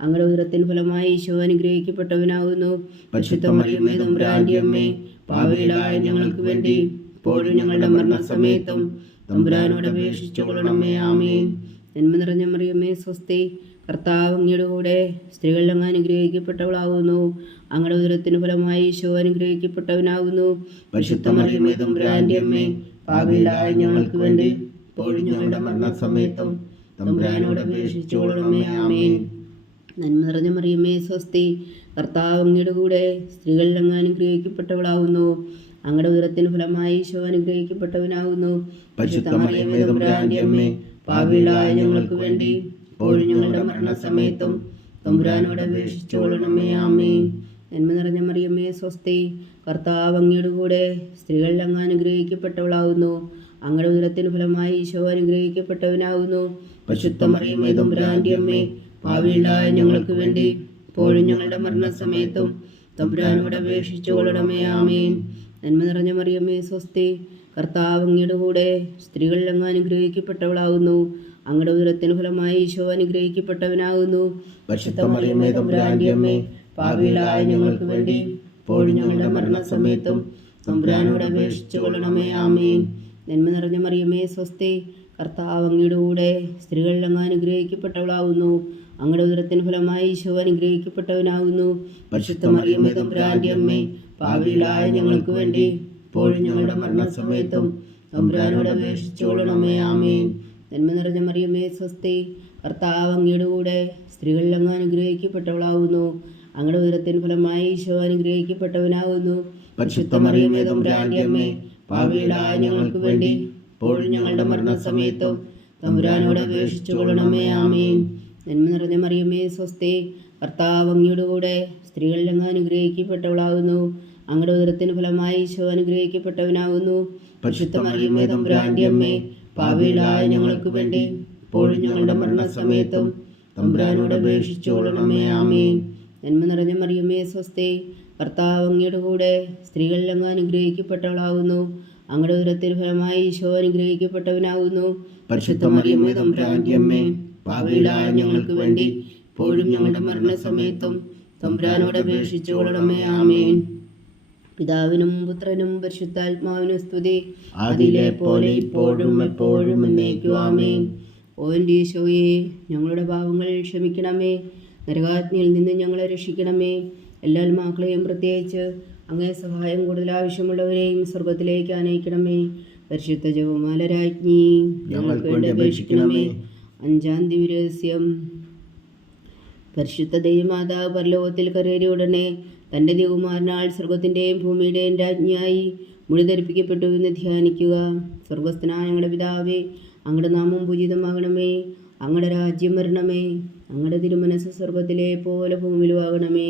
അങ്ങയുടെ ഉദരത്തിന് ഫലമായി ഈശോ അനുഗ്രഹിക്കപ്പെട്ടവനാകുന്നു. പരിശുദ്ധ മറിയമേ, തമ്പുരാന്റെ അമ്മേ, പാപികളായ ഞങ്ങൾക്ക് വേണ്ടി ഇപ്പോഴും ഞങ്ങളുടെ മരണസമയത്തും തമ്പുരാനോട് അപേക്ഷിച്ചുകൊള്ളണമേ. ആമേൻ. നന്മ നിറഞ്ഞ മറിയമേ, സ്വസ്തി. കർത്താവ് അങ്ങയുടെ കൂടെ സ്ത്രീകൾ അങ്ങ് അനുഗ്രഹിക്കപ്പെട്ടവളാകുന്നു. അങ്ങയുടെ ഉദരത്തിന് ഫലമായി ഈശോ അനുഗ്രഹിക്കപ്പെട്ടവനാകുന്നു. പരിശുദ്ധ മറിയമേ, തമ്പുരാന്റെ അമ്മേ, പാപികളായ ഞങ്ങൾക്ക് വേണ്ടി ഇപ്പോഴും ഞങ്ങളുടെ മരണസമയത്തും തമ്പുരാനോട് അപേക്ഷിച്ചുകൊള്ളണമേ. ആമേൻ. നന്മ നിറഞ്ഞ മറിയമേ, സ്വസ്തി. കർത്താവ് അങ്ങയുടെ കൂടെ സ്ത്രീകൾ അങ്ങ് അനുഗ്രഹിക്കപ്പെട്ടവളാകുന്നു. അങ്ങയുടെ ഉദരത്തിന് ഫലമായി ഈശോ അനുഗ്രഹിക്കപ്പെട്ടവനാകുന്നു. പരിശുദ്ധ മറിയമേ, തമ്പുരാന്റെ അമ്മേ, പാപികളായ ഞങ്ങൾക്ക് വേണ്ടി ഇപ്പോഴും ഞങ്ങളുടെ മരണസമയത്തും തമ്പുരാനോട് അപേക്ഷിച്ചുകൊള്ളണമേ. ആമേൻ. നന്മ നിറഞ്ഞ മറിയമേ, സ്വസ്തി. കർത്താവ് അങ്ങയുടെ കൂടെ സ്ത്രീകൾ അങ്ങ് അനുഗ്രഹിക്കപ്പെട്ടവളാകുന്നു. അങ്ങയുടെ ഉദരത്തിന് ഫലമായി ഈശോ അനുഗ്രഹിക്കപ്പെട്ടവനാകുന്നു. പരിശുദ്ധ മറിയമേ, തമ്പുരാന്റെ അമ്മേ, പാപികളായ ഞങ്ങൾക്ക് വേണ്ടി ഇപ്പോഴും ഞങ്ങളുടെ മരണസമയത്തും തമ്പുരാനോട് അപേക്ഷിച്ചുകൊള്ളണമേ. ആമേൻ. നന്മ നിറഞ്ഞ മറിയമേ, സ്വസ്തി. കർത്താവ് അങ്ങയുടെ കൂടെ സ്ത്രീകൾ അങ്ങ് അനുഗ്രഹിക്കപ്പെട്ടവളാകുന്നു. അങ്ങയുടെ ഉദരത്തിന് ഫലമായി ഈശോ അനുഗ്രഹിക്കപ്പെട്ടവനാകുന്നു. പരിശുദ്ധ മറിയമേ, തമ്പുരാന്റെ അമ്മേ, പാപികളായ ഞങ്ങൾക്ക് വേണ്ടി ഇപ്പോഴും ഞങ്ങളുടെ മരണസമയത്തും തമ്പുരാനോട് അപേക്ഷിച്ചുകൊള്ളണമേ. ആമേൻ. നന്മ നിറഞ്ഞ മറിയമേ, സ്വസ്തി. കർത്താവ് അങ്ങയുടെ കൂടെ സ്ത്രീകൾ അങ്ങ് അനുഗ്രഹിക്കപ്പെട്ടവളാകുന്നു. അങ്ങയുടെ ഉദരത്തിന് ഫലമായി ഈശോ അനുഗ്രഹിക്കപ്പെട്ടവനാകുന്നു. പരിശുദ്ധ മറിയമേ, തമ്പുരാന്റെ അമ്മേ, പാപികളായ ഞങ്ങൾക്ക് വേണ്ടി ഇപ്പോഴും ഞങ്ങളുടെ മരണസമയത്തും തമ്പുരാനോട് അപേക്ഷിച്ചുകൊള്ളണമേ. ആമേൻ. നന്മ നിറഞ്ഞ മറിയമേ, സ്വസ്തി. കർത്താവ് അങ്ങയുടെ കൂടെ സ്ത്രീകൾ അങ്ങ് അനുഗ്രഹിക്കപ്പെട്ടവളാകുന്നു. അങ്ങയുടെ ഉദരത്തിന് ഫലമായി ഈശോ അനുഗ്രഹിക്കപ്പെട്ടവനാകുന്നു. പരിശുദ്ധ മറിയമേ, തമ്പുരാന്റെ അമ്മേ, പാപികളായ ഞങ്ങൾക്ക് വേണ്ടി ഇപ്പോഴും ഞങ്ങളുടെ മരണസമയത്തും തമ്പുരാനോട് അപേക്ഷിച്ചുകൊള്ളണമേ. ആമേൻ. നന്മ നിറഞ്ഞ മറിയമേ, സ്വസ്തി. കർത്താവ് അങ്ങയുടെ കൂടെ സ്ത്രീകൾ അങ്ങ് അനുഗ്രഹിക്കപ്പെട്ടവളാകുന്നു. അങ്ങയുടെ ഉദരത്തിന് ഫലമായി ഈശോ അനുഗ്രഹിക്കപ്പെട്ടവനാകുന്നു. പരിശുദ്ധ മറിയമേ, തമ്പുരാന്റെ അമ്മേ, പാപികളായ ഞങ്ങൾക്ക് വേണ്ടി ഇപ്പോഴും ഞങ്ങളുടെ മരണസമയത്തും തമ്പുരാനോട് അപേക്ഷിച്ചുകൊള്ളണമേ. ആമേൻ. നന്മ നിറഞ്ഞ മറിയമേ, സ്വസ്തി. കർത്താവ് അങ്ങയുടെ കൂടെ സ്ത്രീകൾ അങ്ങ് അനുഗ്രഹിക്കപ്പെട്ടവളാകുന്നു. അങ്ങയുടെ ഉദരത്തിന് ഫലമായി ഈശോ അനുഗ്രഹിക്കപ്പെട്ടവനാകുന്നു. പരിശുദ്ധ മറിയമേ, തമ്പുരാന്റെ അമ്മേ, പാപികളായ ഞങ്ങൾക്ക് വേണ്ടി ഇപ്പോഴും ഞങ്ങളുടെ മരണസമയത്തും തമ്പുരാനോട് അപേക്ഷിച്ചുകൊള്ളണമേ. ആമേൻ. പിതാവിനും പുത്രനും പരിശുദ്ധാത്മാവിനും സ്തുതി. അതിലെ പോലെ ഇപ്പോഴും എപ്പോഴും എന്നേക്കും. ആമേൻ. ഓ എൻ്റെ ഈശോയേ, ഞങ്ങളുടെ പാപങ്ങൾ ക്ഷമിക്കണമേ. നരകാഗ്നിയിൽ നിന്ന് ഞങ്ങളെ രക്ഷിക്കണമേ. എല്ലാ ആത്മാക്കളെയും പ്രത്യേകിച്ച് അങ്ങേ സഹായം കൂടുതൽ ആവശ്യമുള്ളവരെയും സ്വർഗത്തിലേക്ക് അനയിക്കണമേ. പരിശുദ്ധ ജപമാല രാജ്ഞി ഞങ്ങൾക്ക് വേണ്ടി അപേക്ഷിക്കണമേ. 5-ാം ദിവ്യരഹസ്യം. പരിശുദ്ധ ദൈവമാതാവ് പരലോകത്തിൽ കയറിയ ഉടനെ തൻ്റെ ദിവകുമാരനാൽ സ്വർഗത്തിൻ്റെയും ഭൂമിയുടെയും രാജ്ഞിയായി മുഴുധരിപ്പിക്കപ്പെട്ടു എന്ന് ധ്യാനിക്കുക. സ്വർഗസ്ഥനായ ഞങ്ങളുടെ പിതാവേ, അങ്ങയുടെ നാമം പൂജിതമാകണമേ. അങ്ങയുടെ രാജ്യം വരണമേ. അങ്ങയുടെ തിരുമനസ്സ് സ്വർഗത്തിലെ പോലെ ഭൂമിയിലും ആകണമേ.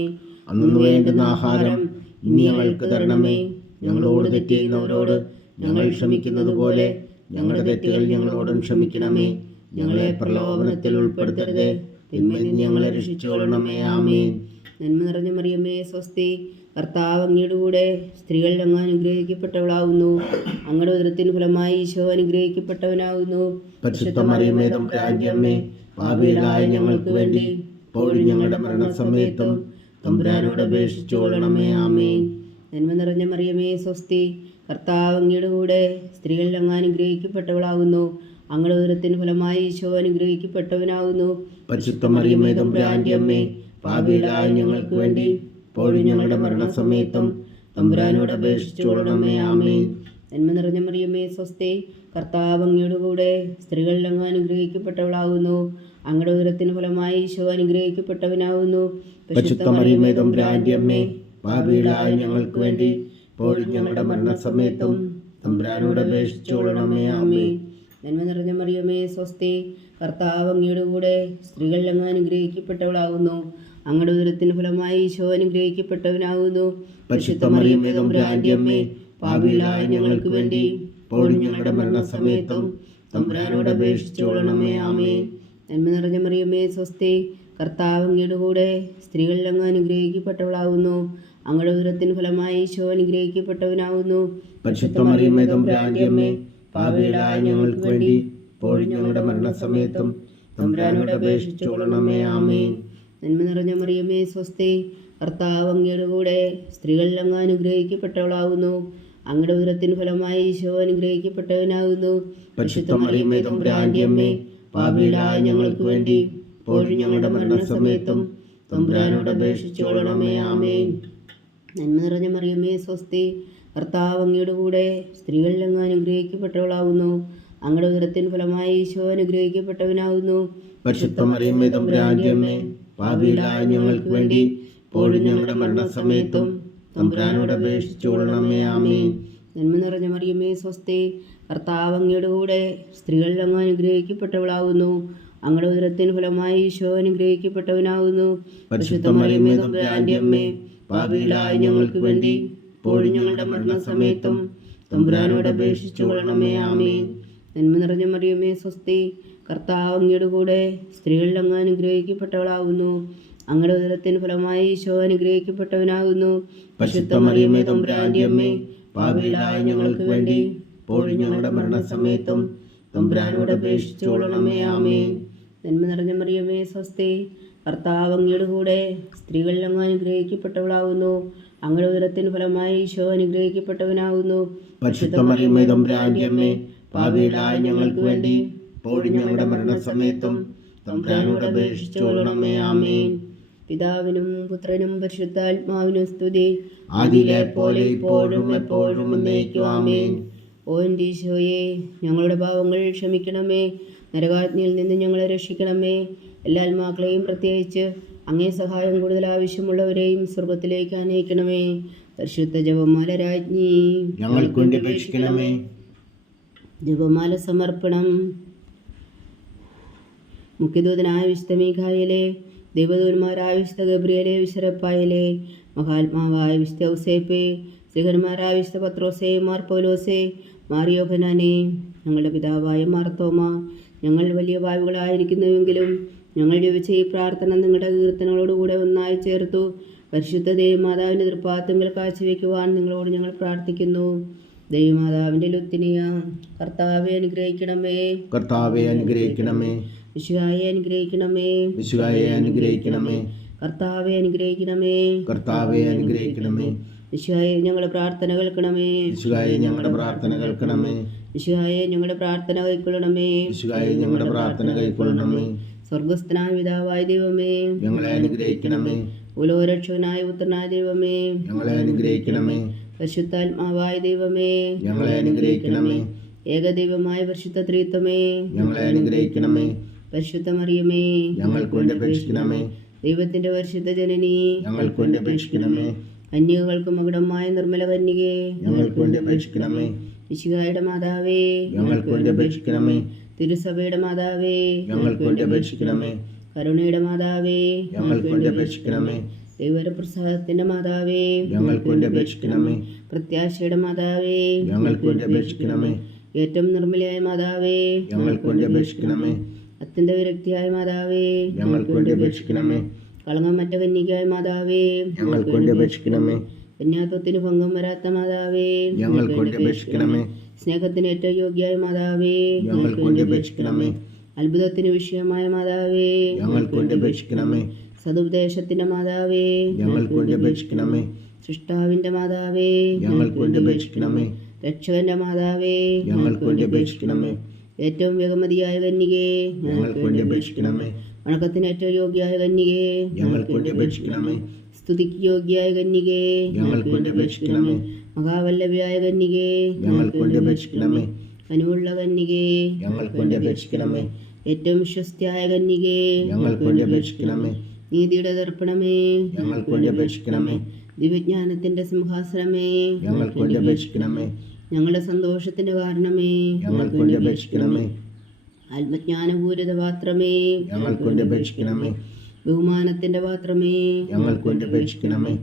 അന്നു വേണ്ടുന്ന ആഹാരം ഇനി ഞങ്ങൾക്ക് തരണമേ. ഞങ്ങളോട് തെറ്റ് ചെയ്യുന്നവരോട് ഞങ്ങൾ ക്ഷമിക്കുന്നത് പോലെ ഞങ്ങളുടെ തെറ്റുകൾ ഞങ്ങളോടും ക്ഷമിക്കണമേ. ഞങ്ങളെ പ്രലോഭനത്തിൽ ഉൾപ്പെടുത്തരുതേ, തിന്മയിൽ നിന്ന് ഞങ്ങളെ രക്ഷിച്ചുകൊള്ളണമേ. ആമേൻ. നന്മ നിറഞ്ഞ മറിയമേ, സ്വസ്തി. കർത്താവ് അങ്ങയുടെ കൂടെ സ്ത്രീകൾ അങ്ങ് അനുഗ്രഹിക്കപ്പെട്ടവളാകുന്നു. അങ്ങയുടെ ഉദരത്തിന് ഫലമായി ഈശോ അനുഗ്രഹിക്കപ്പെട്ടവനാകുന്നു. പരിശുദ്ധ മറിയമേ, തമ്പുരാന്റെ അമ്മേ, പാപികളായ ഞങ്ങൾക്ക് വേണ്ടി ഇപ്പോഴും ഞങ്ങളുടെ മരണസമയത്തും തമ്പുരാനോട് അപേക്ഷിച്ചുകൊള്ളണമേ. ആമേൻ. നന്മ നിറഞ്ഞ മറിയമേ, സ്വസ്തി. കർത്താവ് അങ്ങയുടെ കൂടെ സ്ത്രീകൾ അങ്ങ് അനുഗ്രഹിക്കപ്പെട്ടവളാകുന്നു. അങ്ങയുടെ ഉദരത്തിൻ ഫലമായി ഈശോ അനുഗ്രഹിക്കപ്പെട്ടവനാകുന്നു. പരിശുദ്ധ മറിയമേ തമ്പുരാന്റെ അമ്മേ, പാപികളായ ഞങ്ങൾക്ക് വേണ്ടി ഇപ്പോഴും ഞങ്ങളുടെ മരണസമയത്തും തമ്പുരാനോട് അപേക്ഷിച്ചുകൊള്ളണമേ. ആമേൻ. നന്മ നിറഞ്ഞ മറിയമേ സ്വസ്തി, കർത്താവ് അങ്ങയുടെ കൂടെ സ്ത്രീകളിൽ അങ്ങ് അനുഗ്രഹിക്കപ്പെട്ടവളാകുന്നു. അങ്ങയുടെ ഉദരത്തിന് ഫലമായി ഈശോ അനുഗ്രഹിക്കപ്പെട്ടവനാകുന്നു. പരിശുദ്ധ മറിയമേ തമ്പുരാന്റെ അമ്മേ, പാപികളായ ഞങ്ങൾക്ക് വേണ്ടി ഇപ്പോഴും ഞങ്ങളുടെ മരണസമയത്തും തമ്പുരാനോട് അപേക്ഷിച്ചുകൊള്ളണമേ. ആമേൻ. നന്മ നിറഞ്ഞ മറിയമേ സ്വസ്തി, കർത്താവ് അങ്ങയുടെ കൂടെ സ്ത്രീകളിൽ അങ്ങ് അനുഗ്രഹിക്കപ്പെട്ടവളാകുന്നു. അങ്ങയുടെ ഉദരത്തിന് ഫലമായി ഈശോ അനുഗ്രഹിക്കപ്പെട്ടവനാകുന്നു. പരിശുദ്ധ മറിയമേ തമ്പുരാന്റെ അമ്മേ, പാപികളായ ഞങ്ങൾക്ക് വേണ്ടി ഇപ്പോഴും ഞങ്ങളുടെ മരണസമയത്തും തമ്പുരാനോട് അപേക്ഷിച്ചുകൊള്ളണമേ. ആമേൻ. നന്മ നിറഞ്ഞ മറിയമേ സ്വസ്തി, കർത്താവ് അങ്ങയുടെ കൂടെ സ്ത്രീകളിൽ അങ്ങ് അനുഗ്രഹിക്കപ്പെട്ടവളാകുന്നു. അങ്ങയുടെ ഉദരത്തിന് ഫലമായി ഈശോ അനുഗ്രഹിക്കപ്പെട്ടവനാകുന്നു. പരിശുദ്ധ മറിയമേ തമ്പുരാന്റെ അമ്മേ, പാപികളായ ഞങ്ങൾക്ക് വേണ്ടി ഇപ്പോഴും ഞങ്ങളുടെ മരണസമയത്തും തമ്പുരാനോട് അപേക്ഷിച്ചുകൊള്ളണമേ. ആമേൻ. നന്മ നിറഞ്ഞ മറിയമേ സ്വസ്തി, കർത്താവ് അങ്ങയുടെ കൂടെ സ്ത്രീകളിൽ അങ്ങ് അനുഗ്രഹിക്കപ്പെട്ടവളാകുന്നു. അങ്ങയുടെ ഉദരത്തിന് ഫലമായി ഈശോ അനുഗ്രഹിക്കപ്പെട്ടവനാകുന്നു. പരിശുദ്ധ മറിയമേ തമ്പുരാന്റെ അമ്മേ, പാപികളായ ഞങ്ങൾക്ക് വേണ്ടി ഇപ്പോഴും ഞങ്ങളുടെ മരണസമയത്തും തമ്പുരാനോട് അപേക്ഷിച്ചുകൊള്ളണമേ. ആമേൻ. നന്മ നിറഞ്ഞ മറിയമേ സ്വസ്തി, കർത്താവ് അങ്ങയുടെ കൂടെ സ്ത്രീകളിൽ അങ്ങ് അനുഗ്രഹിക്കപ്പെട്ടവളാകുന്നു. അങ്ങയുടെ ഉദരത്തിന് ഫലമായി ഈശോ അനുഗ്രഹിക്കപ്പെട്ടവനാകുന്നു. പരിശുദ്ധ മറിയമേ തമ്പുരാന്റെ അമ്മേ, പാപികളായ ഞങ്ങൾക്ക് വേണ്ടി ഇപ്പോഴും ഞങ്ങളുടെ മരണസമയത്തും തമ്പുരാനോട് അപേക്ഷിച്ചുകൊള്ളണമേ. ആമേൻ. നന്മ നിറഞ്ഞ മറിയമേ സ്വസ്തി, കർത്താവ് അങ്ങയുടെ കൂടെ സ്ത്രീകളിൽ അങ്ങ് അനുഗ്രഹിക്കപ്പെട്ടവളാകുന്നു. അങ്ങയുടെ ഉദരത്തിന് ഫലമായി ഈശോ അനുഗ്രഹിക്കപ്പെട്ടവനാകുന്നു. പരിശുദ്ധ മറിയമേ തമ്പുരാന്റെ അമ്മേ, പാപികളായ ഞങ്ങൾക്ക് വേണ്ടി ഇപ്പോഴും ഞങ്ങളുടെ മരണസമയത്തും തമ്പുരാനോട് അപേക്ഷിച്ചുകൊള്ളണമേ. ആമേൻ. നന്മ നിറഞ്ഞ മറിയമേ സ്വസ്തി, കർത്താവ് അങ്ങയുടെ കൂടെ സ്ത്രീകളിൽ അങ്ങ് അനുഗ്രഹിക്കപ്പെട്ടവളാകുന്നു. അങ്ങയുടെ ഉദരത്തിന് ഫലമായി ഈശോ അനുഗ്രഹിക്കപ്പെട്ടവനാകുന്നു. പരിശുദ്ധ മറിയമേ തമ്പുരാന്റെ അമ്മേ, പാപികളായ ഞങ്ങൾക്ക് വേണ്ടി ഇപ്പോഴും ഞങ്ങളുടെ മരണസമയത്തും തമ്പുരാനോട് അപേക്ഷിച്ചുകൊള്ളണമേ. ആമേൻ. നന്മ നിറഞ്ഞ മറിയമേ സ്വസ്തി, കർത്താവ് അങ്ങയുടെ കൂടെ സ്ത്രീകളിൽ അങ്ങ് അനുഗ്രഹിക്കപ്പെട്ടവളാകുന്നു. അങ്ങയുടെ ഉദരത്തിന് ഫലമായി ഈശോ അനുഗ്രഹിക്കപ്പെട്ടവനാകുന്നു. പരിശുദ്ധ മറിയമേ തമ്പുരാന്റെ അമ്മേ, പാപികളായ ഞങ്ങൾക്ക് വേണ്ടി ഇപ്പോഴും ഞങ്ങളുടെ മരണസമയത്തും തമ്പുരാനോട് അപേക്ഷിച്ചുകൊള്ളണമേ. ആമേൻ. പിതാവിനും പുത്രനും പരിശുദ്ധാത്മാവിനും സ്തുതി, ആദിയിലെ പോലെ ഇപ്പോഴും എപ്പോഴും എന്നേക്കും. ആമേൻ. ഓ എൻ്റെ ഈശോയെ, ഞങ്ങളുടെ പാവങ്ങൾ ക്ഷമിക്കണമേ. നരകാഗ്നിയിൽ നിന്ന് ഞങ്ങളെ രക്ഷിക്കണമേ. എല്ലാ ആത്മാക്കളെയും പ്രത്യേകിച്ച് അങ്ങേ സഹായം കൂടുതൽ ആവശ്യമുള്ളവരെയും സ്വർഗത്തിലേക്ക് അനയിക്കണമേ. പരിശുദ്ധ ജപമാല രാജ്ഞി, ഞങ്ങൾക്ക് വേണ്ടി അപേക്ഷിക്കണമേ. ജപമാല സമർപ്പണം. മുഖ്യദൂതനായ വിശുദ്ധ മീഖായേലേ, ദൈവദൂതന്മാരായ വിശുദ്ധ ഗബ്രിയേലേ, വിശുദ്ധ മഹാത്മാവായ വിശുദ്ധ ഔസേപ്പേ, ശ്രീഹന്മാരായ വിശുദ്ധ പത്രോസേ, മാർ പൗലോസേ, മാർ യോഹന്നാനേ, ഞങ്ങളുടെ പിതാവായ മാർത്തോമ, ഞങ്ങൾ വലിയ പാപികളായിരിക്കുന്നുവെങ്കിലും ഞങ്ങൾ ജപിച്ച ഈ പ്രാർത്ഥന നിങ്ങളുടെ കീർത്തനങ്ങളോടുകൂടെ ഒന്നായി ചേർത്തു പരിശുദ്ധ ദൈവമാതാവിൻ്റെ തൃപ്പാദങ്ങൾ കാഴ്ചവെക്കുവാൻ നിങ്ങളോട് ഞങ്ങൾ പ്രാർത്ഥിക്കുന്നു. ദൈവമാതാവിൻ്റെ ലുത്തിനിയ, കർത്താവെ അനുഗ്രഹിക്കണമേ. കർത്താവെ അനുഗ്രഹിക്കണമേ. വിശുദ്ധായെ അനുഗ്രഹിക്കണമേ. വിശുദ്ധായെ അനുഗ്രഹിക്കണമേ. കർത്താവെ അനുഗ്രഹിക്കണമേ. കർത്താവെ അനുഗ്രഹിക്കണമേ. വിശുദ്ധായെ ഞങ്ങളുടെ പ്രാർത്ഥന കേൾക്കണമേ. വിശുദ്ധായെ ഞങ്ങളുടെ പ്രാർത്ഥന കേൾക്കണമേ. വിശുദ്ധായെ ഞങ്ങളുടെ പ്രാർത്ഥന കൈക്കൊള്ളണമേ. വിശുദ്ധായെ ഞങ്ങളുടെ പ്രാർത്ഥന കൈക്കൊള്ളണമേ. സ്വർഗസ്ഥനായ പിതാവായ ദൈവമേ, ഞങ്ങളെ അനുഗ്രഹിക്കണമേ. ഉലോരക്ഷകനായ പുത്രനായ ദൈവമേ, ഞങ്ങളെ അനുഗ്രഹിക്കണമേ. പരിശുദ്ധാത്മാവായ ദൈവമേ, ഞങ്ങളെ അനുഗ്രഹിക്കണമേ. ഏകദൈവമായ പരിശുദ്ധ ത്രിത്വമേ, ഞങ്ങളെ അനുഗ്രഹിക്കണമേ. പരിശുദ്ധ മറിയമേ, ഞങ്ങൾക്ക് വേണ്ടി അപേക്ഷിക്കണമേ. ദൈവത്തിന്റെ പരിശുദ്ധ ജനനി, ഞങ്ങൾക്ക് വേണ്ടി അപേക്ഷിക്കണമേ. കന്യകൾക്ക് മകുടമായ നിർമ്മല കന്യകേ, ഞങ്ങൾക്ക് വേണ്ടി അപേക്ഷിക്കണമേ. മിശിഹായുടെ മാതാവേ, ഞങ്ങൾക്ക് വേണ്ടി അപേക്ഷിക്കണമേ. തിരുസഭയുടെ മാതാവേ, ഞങ്ങൾക്ക് വേണ്ടി അപേക്ഷിക്കണമേ. കരുണയുടെ മാതാവേ, ഞങ്ങൾക്ക് വേണ്ടി അപേക്ഷിക്കണമേ. ദൈവപ്രസാദത്തിന്റെ മാതാവേ, ഞങ്ങൾക്ക് വേണ്ടി അപേക്ഷിക്കണമേ. പ്രത്യാശയുടെ മാതാവേ, ഞങ്ങൾക്ക് വേണ്ടി അപേക്ഷിക്കണമേ. ഏറ്റവും നിർമ്മലയായ മാതാവേ, ഞങ്ങൾക്ക് വേണ്ടി അപേക്ഷിക്കണമേ. അത്യന്ത വിരക്തിയായ മാതാവേ, ഞങ്ങൾക്ക് വേണ്ടി അപേക്ഷിക്കണമേ. കളങ്കമറ്റ കന്യകയായ മാതാവേ, ഞങ്ങൾക്ക് വേണ്ടി അപേക്ഷിക്കണമേ. കന്യാത്വത്തിന് ഭംഗം വരാത്ത മാതാവേ, ഞങ്ങൾക്ക് വേണ്ടി അപേക്ഷിക്കണമേ. സ്നേഹത്തിന് ഏറ്റവും യോഗ്യയായ മാതാവേ, ഞങ്ങൾക്ക് വേണ്ടി അപേക്ഷിക്കണമേ. അത്ഭുതത്തിന് വിഷയമായ മാതാവേ, ഞങ്ങൾക്ക് വേണ്ടി അപേക്ഷിക്കണമേ. സതുപദേശത്തിന്റെ മാതാവേ, ഞങ്ങൾക്ക് വേണ്ടി അപേക്ഷിക്കണമേ. സൃഷ്ടാവിന്റെ മാതാവേ, ഞങ്ങൾക്ക് വേണ്ടി അപേക്ഷിക്കണമേ. രക്ഷകന്റെ മാതാവേ, ഞങ്ങൾക്ക് വേണ്ടി അപേക്ഷിക്കണമേ. ഏറ്റവും വേഗമതിയായ കന്യകേ, ഞങ്ങൾക്ക് വേണ്ടി അപേക്ഷിക്കണമേ. വണക്കത്തിന് ഏറ്റവും യോഗ്യയായ കന്യകേ, ഞങ്ങൾക്ക് വേണ്ടി അപേക്ഷിക്കണമേ. സ്തുതിക്ക് യോഗ്യയായ കന്യകേ, ഞങ്ങൾക്ക് വേണ്ടി അപേക്ഷിക്കണമേ. മഹാവല്ലഭയായ കന്യകേ, ഞങ്ങൾക്ക് വേണ്ടി അപേക്ഷിക്കണമേ. കനിവുള്ള കന്യകേ, ഞങ്ങൾക്ക് വേണ്ടി അപേക്ഷിക്കണമേ. ഏറ്റവും വിശ്വസ്തയായ കന്യകേ, ഞങ്ങൾക്ക് വേണ്ടി അപേക്ഷിക്കണമേ. നീതിയുടെ ദർപ്പണമേ, ഞങ്ങൾക്ക് വേണ്ടി അപേക്ഷിക്കണമേ. ദിവ്യജ്ഞാനത്തിന്റെ സിംഹാസനമേ, ഞങ്ങൾക്ക് വേണ്ടി അപേക്ഷിക്കണമേ. ഞങ്ങളുടെ സന്തോഷത്തിന്റെ കാരണമേ, ഞങ്ങൾക്ക് വേണ്ടി അപേക്ഷിക്കണമേ. ആത്മജ്ഞാനപൂരിത പാത്രമേ, ഞങ്ങൾക്ക് വേണ്ടി അപേക്ഷിക്കണമേ. ബഹുമാനത്തിന്റെ പാത്രമേ, ഞങ്ങൾക്ക് വേണ്ടി അപേക്ഷിക്കണമേ.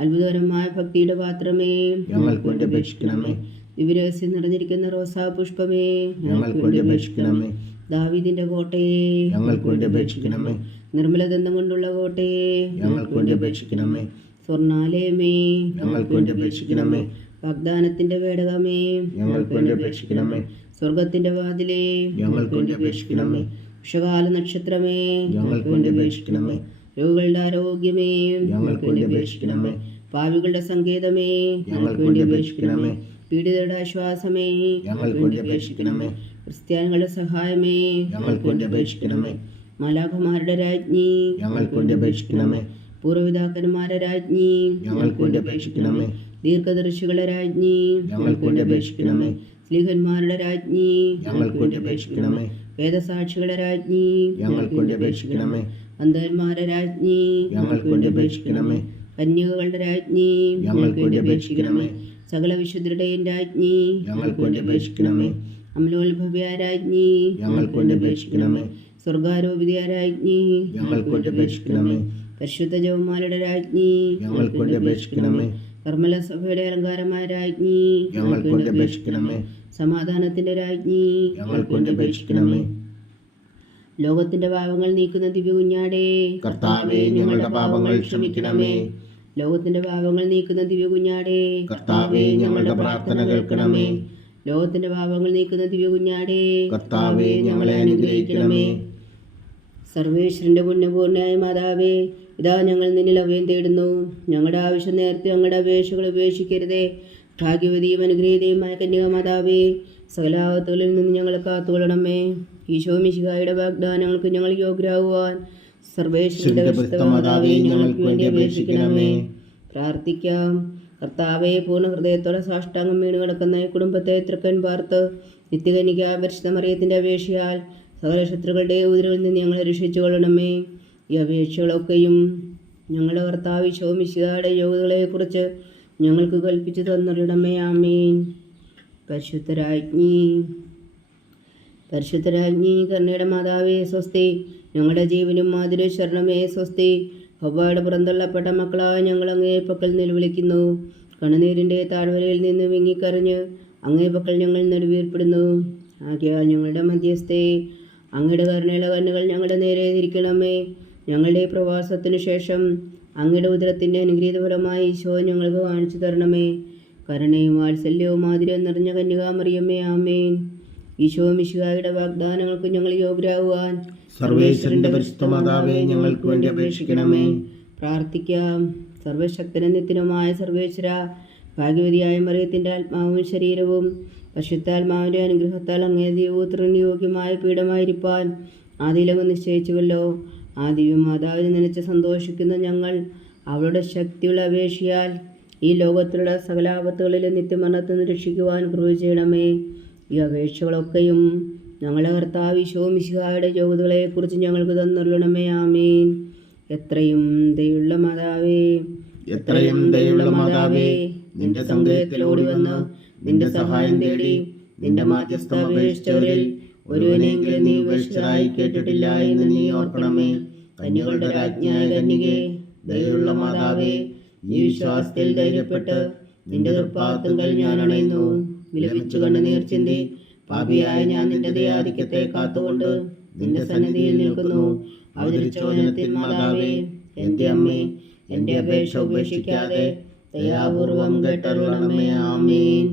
അത്ഭുതകരമായ ഭക്തിയുടെ പാത്രമേ, ഞങ്ങൾക്ക് വേണ്ടി അപേക്ഷിക്കണമേ. ദിവ്യരഹസ്യം നിറഞ്ഞിരിക്കുന്ന റോസാ പുഷ്പമേ, ഞങ്ങൾക്ക് വേണ്ടി അപേക്ഷിക്കണമേ. ദാവീദിന്റെ കോട്ടയെ, ഞങ്ങൾക്ക് വേണ്ടി അപേക്ഷിക്കണമേ. നിർമ്മലദന്തം കൊണ്ടുള്ള കോട്ടയെ, ഞങ്ങൾക്ക് വേണ്ടി അപേക്ഷിക്കണമേ. സ്വർണാലയമേ, ഞങ്ങൾക്ക് വേണ്ടി അപേക്ഷിക്കണമേ. വാഗ്ദാനത്തിന്റെ പേടകമേ, ഞങ്ങൾക്ക് വേണ്ടി അപേക്ഷിക്കണമേ. സ്വർഗത്തിന്റെ വാതിലേ, ഞങ്ങൾക്ക് വേണ്ടി അപേക്ഷിക്കണമേ. ഉഷകാല നക്ഷത്രമേ, ഞങ്ങൾക്ക് വേണ്ടി അപേക്ഷിക്കണമേ. രോഗികളുടെ ആരോഗ്യമേ, ഞങ്ങൾക്ക് വേണ്ടി അപേക്ഷിക്കണമേ. പാവികളുടെ സങ്കേതമേ, ഞങ്ങൾക്ക് വേണ്ടി അപേക്ഷിക്കണമേ. പീഡിതരുടെ ആശ്വാസമേ, ഞങ്ങൾക്ക് വേണ്ടി അപേക്ഷിക്കണമേ. ക്രിസ്ത്യാനികളുടെ സഹായമേ, ഞങ്ങൾക്ക് വേണ്ടി അപേക്ഷിക്കണമേ. മാലാഖമാരുടെ രാജ്ഞി, ഞങ്ങൾക്ക് വേണ്ടി അപേക്ഷിക്കണമേ. പൂർവ്വപിതാക്കന്മാരുടെ രാജ്ഞി, ഞങ്ങൾക്ക് വേണ്ടി അപേക്ഷിക്കണമേ. ദീർഘദർശികളുടെ രാജ്ഞി, ഞങ്ങൾക്ക് വേണ്ടി അപേക്ഷിക്കണമേ. സ്ലീഹന്മാരുടെ രാജ്ഞി, ഞങ്ങൾക്ക് വേണ്ടി അപേക്ഷിക്കണമേ. വേദസാക്ഷികളുടെ രാജ്ഞി, ഞങ്ങൾക്ക് വേണ്ടി അപേക്ഷിക്കണമേ. അന്ധന്മാരുടെ രാജ്ഞി, ഞങ്ങൾക്ക് വേണ്ടി അപേക്ഷിക്കണമേ. കന്യകകളുടെ രാജ്ഞി, ഞങ്ങൾക്ക് വേണ്ടി അപേക്ഷിക്കണമേ. സകല വിശുദ്ധരുടെയും രാജ്ഞി, ഞങ്ങൾക്ക് വേണ്ടി അപേക്ഷിക്കണമേ. അമലോത്ഭവ്യ രാജ്ഞി, ഞങ്ങൾക്ക് വേണ്ടി അപേക്ഷിക്കണമേ. സ്വർഗാരോപിത രാജ്ഞി, ഞങ്ങൾക്ക് വേണ്ടി അപേക്ഷിക്കണമേ. പരിശുദ്ധ ജവന്മാരുടെ രാജ്ഞി, ഞങ്ങൾക്ക് വേണ്ടി അപേക്ഷിക്കണമേ. കർമ്മല സഭയുടെ അലങ്കാരമായ രാജ്ഞി, ഞങ്ങൾക്ക് വേണ്ടി അപേക്ഷിക്കണമേ. സമാധാനത്തിന്റെ രാജ്ഞി, ഞങ്ങൾക്ക് വേണ്ടി അപേക്ഷിക്കണമേ. ലോകത്തിന്റെ പാപങ്ങൾ നീക്കുന്ന ദിവ്യ കുഞ്ഞാടേ, കർത്താവേ, ഞങ്ങളുടെ പാപങ്ങൾ ക്ഷമിക്കണമേ. ലോകത്തിന്റെ പാപങ്ങൾ നീക്കുന്ന ദിവ്യ കുഞ്ഞാടേ, കർത്താവേ, ഞങ്ങളുടെ പ്രാർത്ഥന കേൾക്കണമേ. ലോകത്തിന്റെ പാപങ്ങൾ നീക്കുന്ന ദിവ്യ കുഞ്ഞാടേ, കർത്താവേ, ഞങ്ങളെ അനുഗ്രഹിക്കണമേ. സർവേശ്വരന്റെ പുണ്യപൂർണ്ണയായ മാതാവേ, ഇതാ ഞങ്ങൾ നിന്നിൽ അഭയം തേടുന്നു. ഞങ്ങളുടെ ആവശ്യം നേരത്തെ ഞങ്ങളുടെ അപേക്ഷകൾ ഉപേക്ഷിക്കരുതേ. ഭാഗ്യവതിയും അനുഗ്രഹീതയുമായ കന്യക മാതാവേ, സകലാപത്തുകളിൽ നിന്ന് ഞങ്ങളെ കാത്തുകൊള്ളണമേ. ഈശോ മിശിഹായുടെ വാഗ്ദാനങ്ങൾക്ക് ഞങ്ങൾ യോഗ്യരാകുവാൻ സർവേശ്വരന്റെ പരിശുദ്ധ മാതാവേ, ഞങ്ങൾക്ക് വേണ്ടി അപേക്ഷിക്കണമേ. പ്രാർത്ഥിക്കാം. കർത്താവെ, പൂർണ്ണ ഹൃദയത്തോടെ സാഷ്ടാംഗം വീണ് കിടക്കുന്ന ഈ കുടുംബത്തെ തൃക്കൻ പാർത്ത് നിത്യകന്യക പരിശുദ്ധ മറിയത്തിന്റെ അപേക്ഷയാൽ സകല ശത്രുക്കളുടെ ഉദരവിൽ നിന്ന് ഞങ്ങളെ രക്ഷിച്ചു കൊള്ളണമേ. ഈ അപേക്ഷകളൊക്കെയും ഞങ്ങളുടെ കർത്താവ് ഈശോ മിശിഹായുടെ യോഗ്യതകളെക്കുറിച്ച് ഞങ്ങൾക്ക് കൽപ്പിച്ചു തന്നിടണമേ. ആമേൻ. പരിശുദ്ധരാജ്ഞി കരുണയുടെ മാതാവേ സ്വസ്തി. ഞങ്ങളുടെ ജീവനും മാതിരി ശരണമേ സ്വസ്തി. ഹവ്വയുടെ പുറന്തള്ളപ്പെട്ട മക്കളായ ഞങ്ങൾ അങ്ങേ പക്കൽ നിലവിളിക്കുന്നു. കണ്ണുനീരിൻ്റെ താഴ്വരയിൽ നിന്ന് വിങ്ങിക്കരഞ്ഞ് അങ്ങേ പക്കൽ ഞങ്ങൾ നെടുവീർപ്പെടുന്നു. ആകയാൽ ഞങ്ങളുടെ മധ്യസ്ഥേ, അങ്ങയുടെ കരുണയുടെ കണ്ണുകൾ ഞങ്ങളുടെ നേരെ തിരിക്കണമേ. ഞങ്ങളുടെ പ്രവാസത്തിനു ശേഷം അങ്ങയുടെ ഉദരത്തിൻ്റെ അനുഗ്രഹീത ഫലമായി ഈശോ ഞങ്ങൾക്ക് കാണിച്ചു തരണമേ. കരുണയും വാത്സല്യവും മാതിരിയും നിറഞ്ഞ കന്യകാമറിയമ്മേ, ആമേൻ. ഈശോ മിശിഹായുടെ വാഗ്ദാനങ്ങൾക്ക് ഞങ്ങൾ യോഗ്യരാകുവാൻ സർവേശ്വരന്റെ പരിശുദ്ധ മാതാവേ, ഞങ്ങൾക്ക് വേണ്ടി അപേക്ഷിക്കണമേ. പ്രാർത്ഥിക്കാം. സർവശക്തനും നിത്യനുമായ സർവേശ്വര, ഭാഗ്യവതിയായ മറിയത്തിൻ്റെ ആത്മാവും ശരീരവും പരിശുദ്ധാത്മാവിൻ്റെ അനുഗ്രഹത്താൽ അങ്ങേ ദൈവപുത്രന് യോഗ്യമായ പീഠമായിരിക്കാൻ ആദിയിലങ്ങ് നിശ്ചയിച്ചുവല്ലോ. ആ ദിവ്യമാതാവിനെ നനച്ച് സന്തോഷിക്കുന്ന ഞങ്ങൾ അവളുടെ ശക്തിയുള്ള അപേക്ഷയാൽ ഈ ലോകത്തിലുള്ള സകലാപത്തുകളിലും നിത്യമരണത്തിൽ നിന്ന് രക്ഷിക്കുവാൻ കൃപ ചെയ്യണമേ. ഈ അപേക്ഷകളൊക്കെയും ഞങ്ങളുടെ കർത്താവ് ഈശോ മിശിഹായുടെ യോഗ്യതകളെക്കുറിച്ച് ഞങ്ങൾക്ക് തന്നുള്ളണമേ. ആമേൻ. എത്രയും ദയുള്ള മാതാവേ, നിന്റെ സങ്കേതത്തിൽ ഓടി വന്ന് നിന്റെ സഹായം തേടി നിന്റെ മാധ്യസ്ഥം അപേക്ഷിച്ചവരിൽ ഒരുവനെങ്കിലും നീ ഉപേക്ഷിച്ചതായി കേട്ടിട്ടില്ല എന്ന് നീ ഓർക്കണമേ. കന്യകളുടെ രാജ്ഞിയായ കന്യകേ, ദയുള്ള മാതാവേ, ഈ വിശ്വാസത്തിൽ ധൈര്യപ്പെട്ട് നിന്റെ തൃപ്പാദത്തിൽ ഞാൻ അണയുന്നു. വിലപിച്ചു കണ്ണുനീർ ചിന്തി പാപിയായ ഞാൻ നിന്റെ ദയാധിക്യത്തെ കാത്തുകൊണ്ട് നിന്റെ സന്നിധിയിൽ നിൽക്കുന്നു. അവതരിച്ച വചനത്തിൻ മാതാവേ, എൻ്റെ അമ്മേ, എൻ്റെ അപേക്ഷ ഉപേക്ഷിക്കാതെ ദയാപൂർവം കേട്ടരുളണമേ. ആമേൻ.